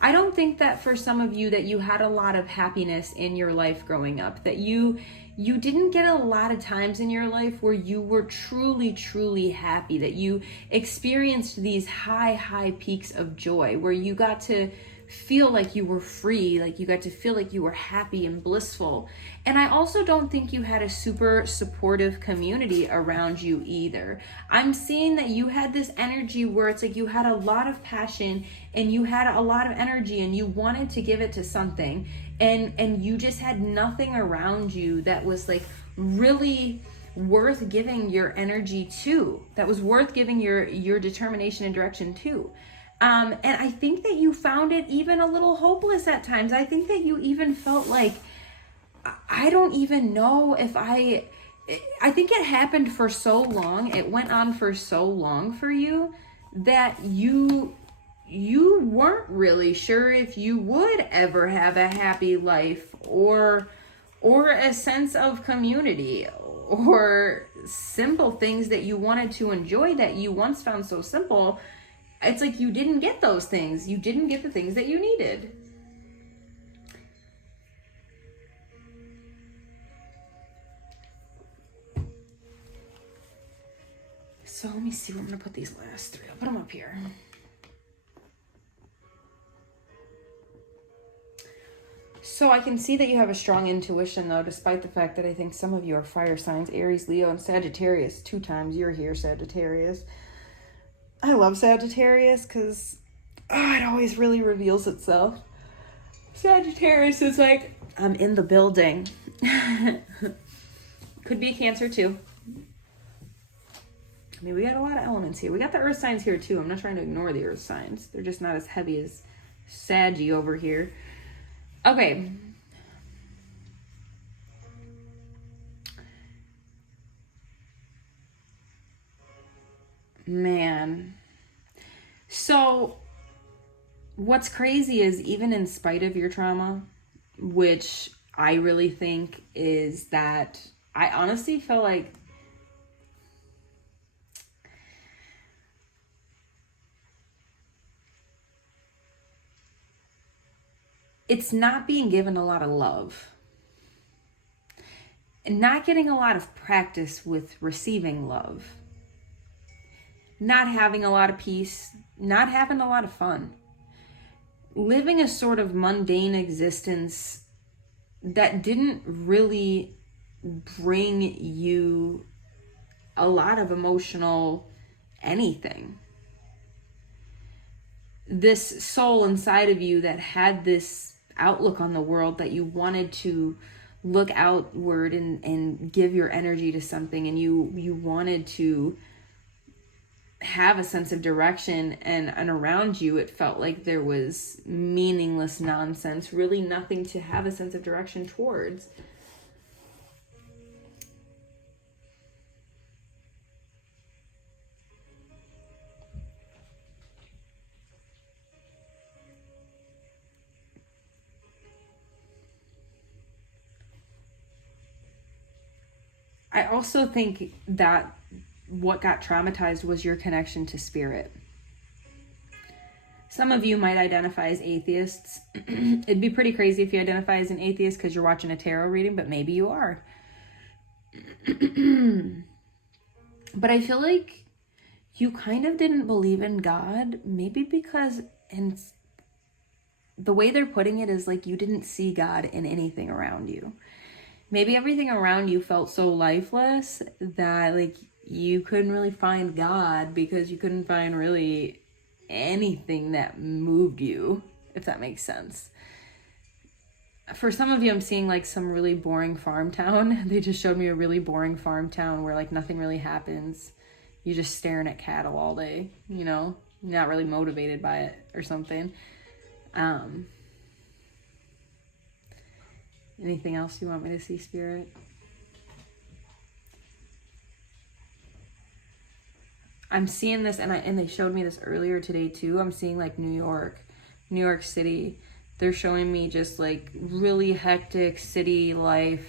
I don't think that for some of you that you had a lot of happiness in your life growing up, that you didn't get a lot of times in your life where you were truly, truly happy, that you experienced these high peaks of joy, where you got to feel like you were free, like you got to feel like you were happy and blissful. And I also don't think you had a super supportive community around you either. I'm seeing that you had this energy where it's like you had a lot of passion and you had a lot of energy and you wanted to give it to something, and you just had nothing around you that was like really worth giving your energy to, that was worth giving your determination and direction to. And I think that you found it even a little hopeless at times. I think that you even felt like, I don't even know if I think it happened for so long, it went on for so long for you, that you weren't really sure if you would ever have a happy life, or a sense of community, or simple things that you wanted to enjoy that you once found so simple. It's like you didn't get those things. You didn't get the things that you needed. So let me see where I'm going to put these last three. I'll put them up here. So I can see that you have a strong intuition, though, despite the fact that I think some of you are fire signs, Aries, Leo, and Sagittarius. 2 times you're here, Sagittarius. I love Sagittarius because it always really reveals itself. Sagittarius is like, I'm in the building. Could be Cancer too. I mean, we got a lot of elements here. We got the earth signs here too. I'm not trying to ignore the earth signs. They're just not as heavy as Saggy over here. Okay. Man. So what's crazy is, even in spite of your trauma, which I really think is that I honestly feel like it's not being given a lot of love, and not getting a lot of practice with receiving love, not having a lot of peace, not having a lot of fun, living a sort of mundane existence that didn't really bring you a lot of emotional anything. This soul inside of you that had this outlook on the world, that you wanted to look outward and give your energy to something, and you wanted to have a sense of direction, and around you it felt like there was meaningless nonsense, really nothing to have a sense of direction towards. I also think that what got traumatized was your connection to spirit. Some of you might identify as atheists. It'd be pretty crazy if you identify as an atheist because you're watching a tarot reading, but maybe you are. But I feel like you kind of didn't believe in God, maybe because, and the way they're putting it is like you didn't see God in anything around you. Maybe everything around you felt so lifeless that like you couldn't really find God because you couldn't find really anything that moved you, if that makes sense. For some of you, I'm seeing like some really boring farm town. They just showed me a really boring farm town where like nothing really happens. You're just staring at cattle all day, you know, you're not really motivated by it or something. Anything else you want me to see, Spirit? I'm seeing this, and they showed me this earlier today too. I'm seeing like New York City. They're showing me just like really hectic city life,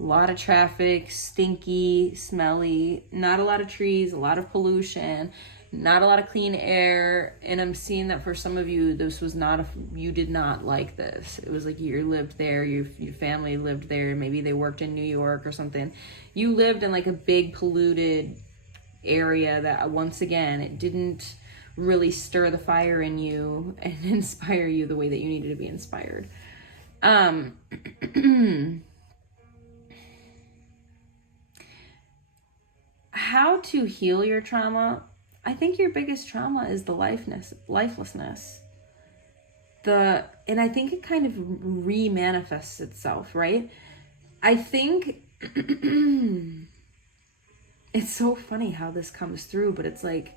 a lot of traffic, stinky, smelly, not a lot of trees, a lot of pollution, not a lot of clean air. And I'm seeing that for some of you, this was not you did not like this. It was like you lived there, your family lived there, maybe they worked in New York or something. You lived in like a big polluted area that, once again, it didn't really stir the fire in you and inspire you the way that you needed to be inspired. How to heal your trauma? I think your biggest trauma is the lifelessness. And I think it kind of re-manifests itself, right? I think it's so funny how this comes through, but it's like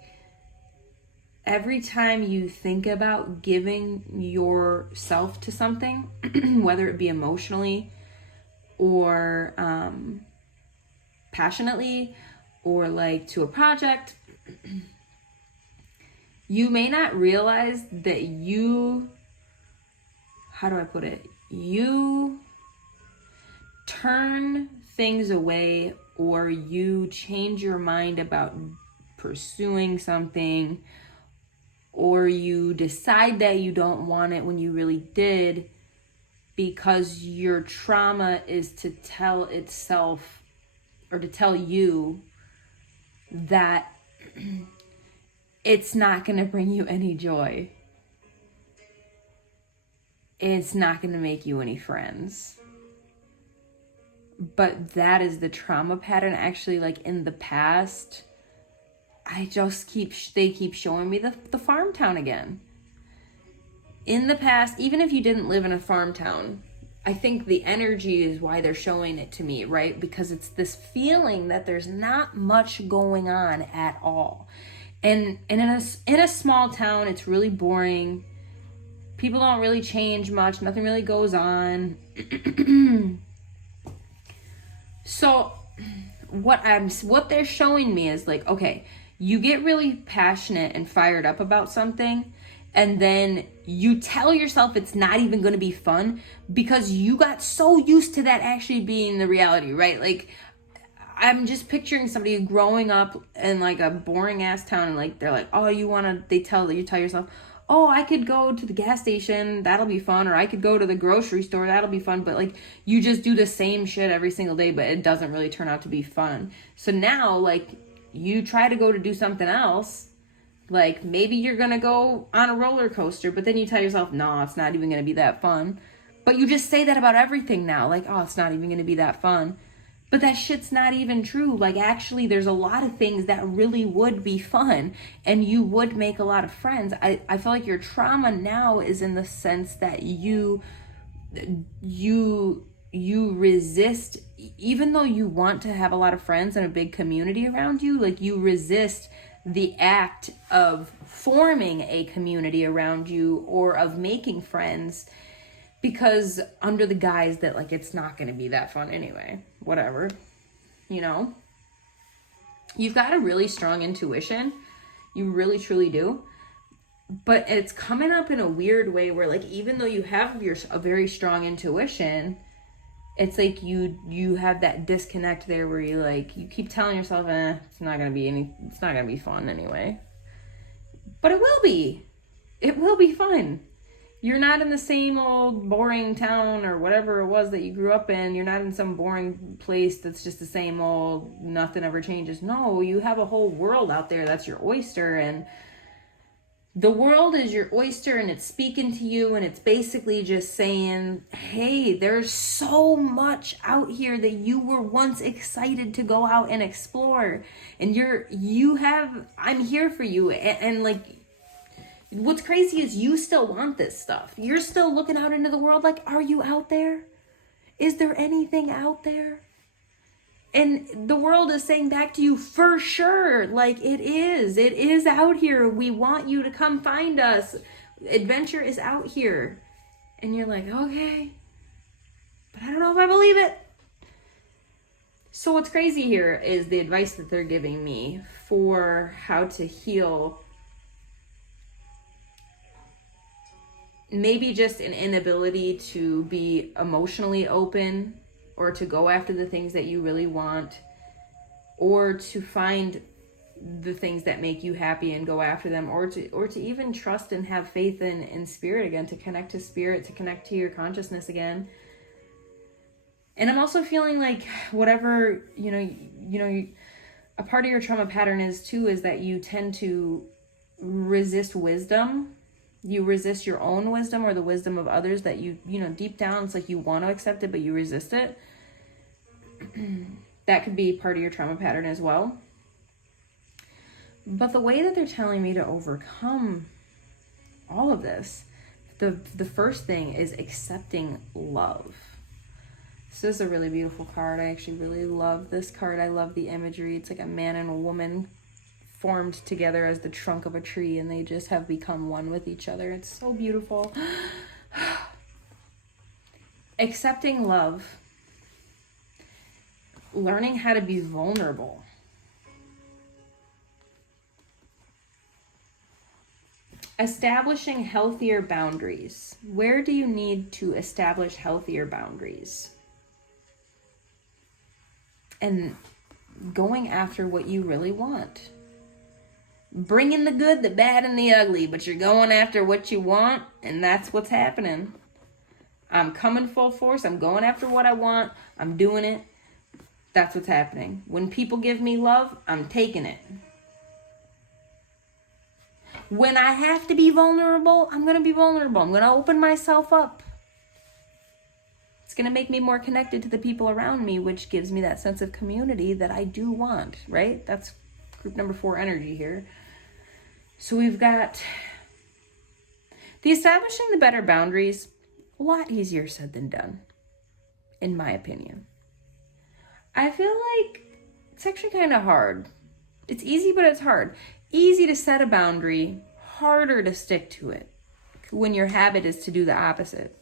every time you think about giving yourself to something, whether it be emotionally or passionately or like to a project, you may not realize that you turn things away, or you change your mind about pursuing something, or you decide that you don't want it when you really did, because your trauma is to tell itself, or to tell you that it's not going to bring you any joy. It's not going to make you any friends. But that is the trauma pattern. Actually, like in the past, they keep showing me the farm town again. In the past, even if you didn't live in a farm town, I think the energy is why they're showing it to me, right? Because it's this feeling that there's not much going on at all. And in a small town, it's really boring. People don't really change much. Nothing really goes on. So what they're showing me is like, okay, you get really passionate and fired up about something, and then you tell yourself it's not even going to be fun because you got so used to that actually being the reality, right? Like, I'm just picturing somebody growing up in like a boring ass town, and like they're like, oh, you tell yourself, oh, I could go to the gas station, that'll be fun, or I could go to the grocery store, that'll be fun. But like, you just do the same shit every single day, but it doesn't really turn out to be fun. So now, like, you try to go to do something else. Like, maybe you're gonna go on a roller coaster, but then you tell yourself, no, it's not even gonna be that fun. But you just say that about everything now, like, oh, it's not even gonna be that fun. But that shit's not even true. Like, actually, there's a lot of things that really would be fun, and you would make a lot of friends. I feel like your trauma now is in the sense that you resist, even though you want to have a lot of friends and a big community around you, like, you resist the act of forming a community around you or of making friends, because under the guise that, like, it's not going to be that fun anyway, whatever, you know. You've got a really strong intuition. You really, truly do. But it's coming up in a weird way where, like, even though you have a very strong intuition, it's like you have that disconnect there where you keep telling yourself, it's not going to be fun anyway. But it will be. It will be fun. You're not in the same old boring town or whatever it was that you grew up in. You're not in some boring place that's just the same old, nothing ever changes. No, you have a whole world out there that's your oyster, and the world is your oyster, and it's speaking to you, and it's basically just saying, hey, there's so much out here that you were once excited to go out and explore, and I'm here for you. And like, what's crazy is you still want this stuff. You're still looking out into the world like, are you out there? Is there anything out there? And the world is saying back to you, for sure, like it is out here. We want you to come find us. Adventure is out here. And you're like, okay, but I don't know if I believe it. So what's crazy here is the advice that they're giving me for how to heal maybe just an inability to be emotionally open, or to go after the things that you really want, or to find the things that make you happy and go after them, or to even trust and have faith in spirit again, to connect to spirit, to connect to your consciousness again. And I'm also feeling like whatever, a part of your trauma pattern is too, is that you tend to resist wisdom. You resist your own wisdom or the wisdom of others that deep down, it's like you want to accept it, but you resist it. That could be part of your trauma pattern as well. But the way that they're telling me to overcome all of this, the first thing is accepting love. So this is a really beautiful card. I actually really love this card. I love the imagery. It's like a man and a woman formed together as the trunk of a tree, and they just have become one with each other. It's so beautiful. Accepting love. Learning how to be vulnerable. Establishing healthier boundaries. Where do you need to establish healthier boundaries? And going after what you really want. Bringing the good, the bad, and the ugly, but you're going after what you want, and that's what's happening. I'm coming full force. I'm going after what I want. I'm doing it. That's what's happening. When people give me love, I'm taking it. When I have to be vulnerable, I'm going to be vulnerable. I'm going to open myself up. It's going to make me more connected to the people around me, which gives me that sense of community that I do want, right? That's group number 4 energy here. So we've got the establishing the better boundaries, a lot easier said than done, in my opinion. I feel like it's actually kind of hard. It's easy, but it's hard. Easy to set a boundary, harder to stick to it when your habit is to do the opposite.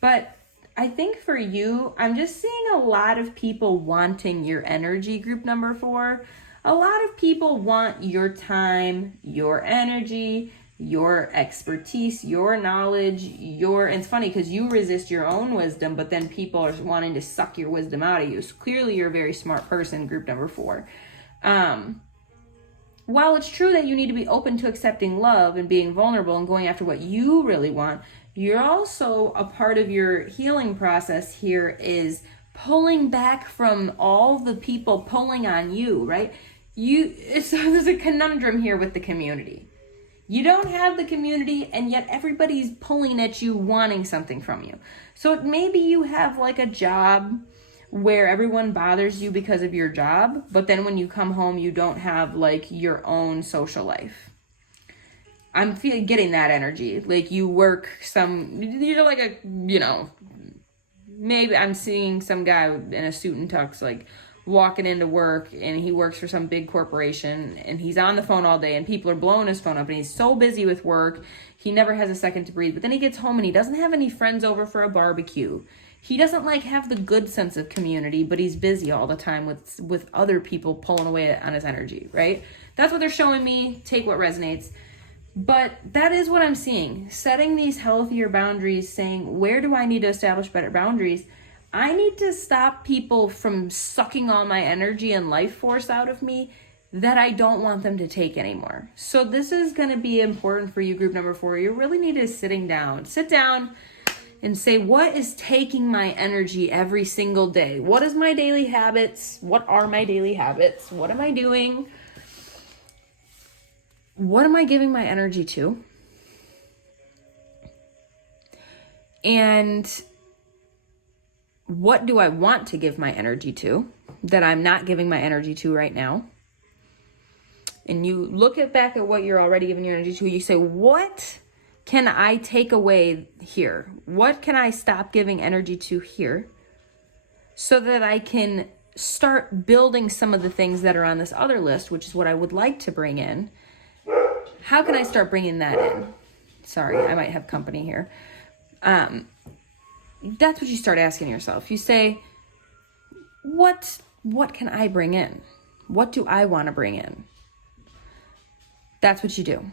But I think for you, I'm just seeing a lot of people wanting your energy, group number 4. A lot of people want your time, your energy, your expertise, your knowledge, and it's funny because you resist your own wisdom, but then people are wanting to suck your wisdom out of you. So clearly you're a very smart person, group number 4. While it's true that you need to be open to accepting love and being vulnerable and going after what you really want, you're also a part of your healing process here is pulling back from all the people pulling on you, right? There's a conundrum here with the community. You don't have the community, and yet everybody's pulling at you, wanting something from you. So maybe you have like a job where everyone bothers you because of your job, but then when you come home, you don't have like your own social life. I'm getting that energy. Like you work you're like maybe I'm seeing some guy in a suit and tux, like walking into work, and he works for some big corporation, and he's on the phone all day, and people are blowing his phone up, and he's so busy with work, he never has a second to breathe. But then he gets home and he doesn't have any friends over for a barbecue. He doesn't have the good sense of community, but he's busy all the time with other people pulling away on his energy, right? That's what they're showing me. Take what resonates. But that is what I'm seeing. Setting these healthier boundaries, saying, where do I need to establish better boundaries? I need to stop people from sucking all my energy and life force out of me that I don't want them to take anymore. So this is going to be important for you, group number 4. You really need to sit down and say, what is taking my energy every single day? What is my daily habits? What are my daily habits? What am I doing? What am I giving my energy to? And what do I want to give my energy to that I'm not giving my energy to right now? and you look back at what you're already giving your energy to, you say, what can I take away here? What can I stop giving energy to here so that I can start building some of the things that are on this other list, which is what I would like to bring in. How can I start bringing that in? Sorry, I might have company here. That's what you start asking yourself. You say, what can I bring in? What do I want to bring in? That's what you do.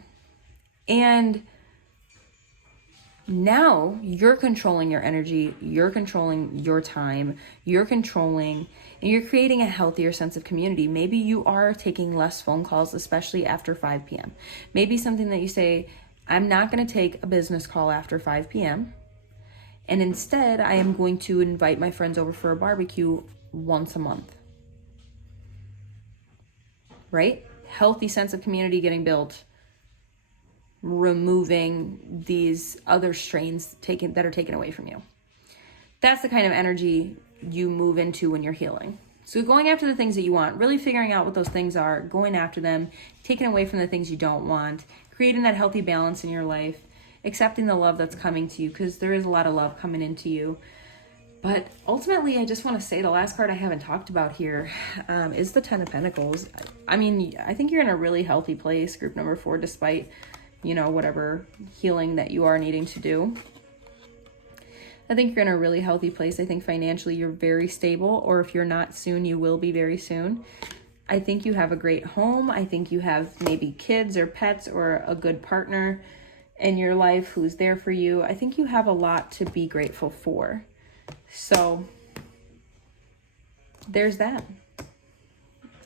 And now you're controlling your energy, you're controlling your time, and you're creating a healthier sense of community. Maybe you are taking less phone calls, especially after 5 p.m. Maybe something that you say, I'm not going to take a business call after 5 p.m. And instead, I am going to invite my friends over for a barbecue once a month. Right? Healthy sense of community getting built. Removing these other strains that are taken away from you. That's the kind of energy you move into when you're healing. So going after the things that you want, really figuring out what those things are, going after them, taking away from the things you don't want, creating that healthy balance in your life, accepting the love that's coming to you, because there is a lot of love coming into you. But ultimately, I just want to say the last card I haven't talked about here is the Ten of Pentacles. I mean, I think you're in a really healthy place, group number 4, despite whatever healing that you are needing to do. I think you're in a really healthy place. I think financially you're very stable, or if you're not soon, you will be very soon. I think you have a great home. I think you have maybe kids or pets or a good partner in your life who's there for you. I think you have a lot to be grateful for. So there's that.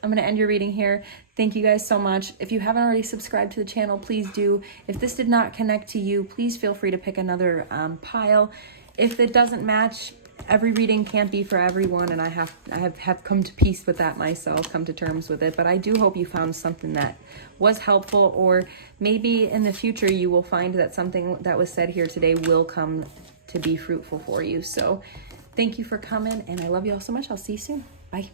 I'm going to end your reading here. Thank you guys so much. If you haven't already subscribed to the channel, please do. If this did not connect to you, please feel free to pick another pile. If it doesn't match, every reading can't be for everyone, and I have come to peace with that myself, come to terms with it. But I do hope you found something that was helpful, or maybe in the future you will find that something that was said here today will come to be fruitful for you. So thank you for coming, and I love you all so much. I'll see you soon. Bye.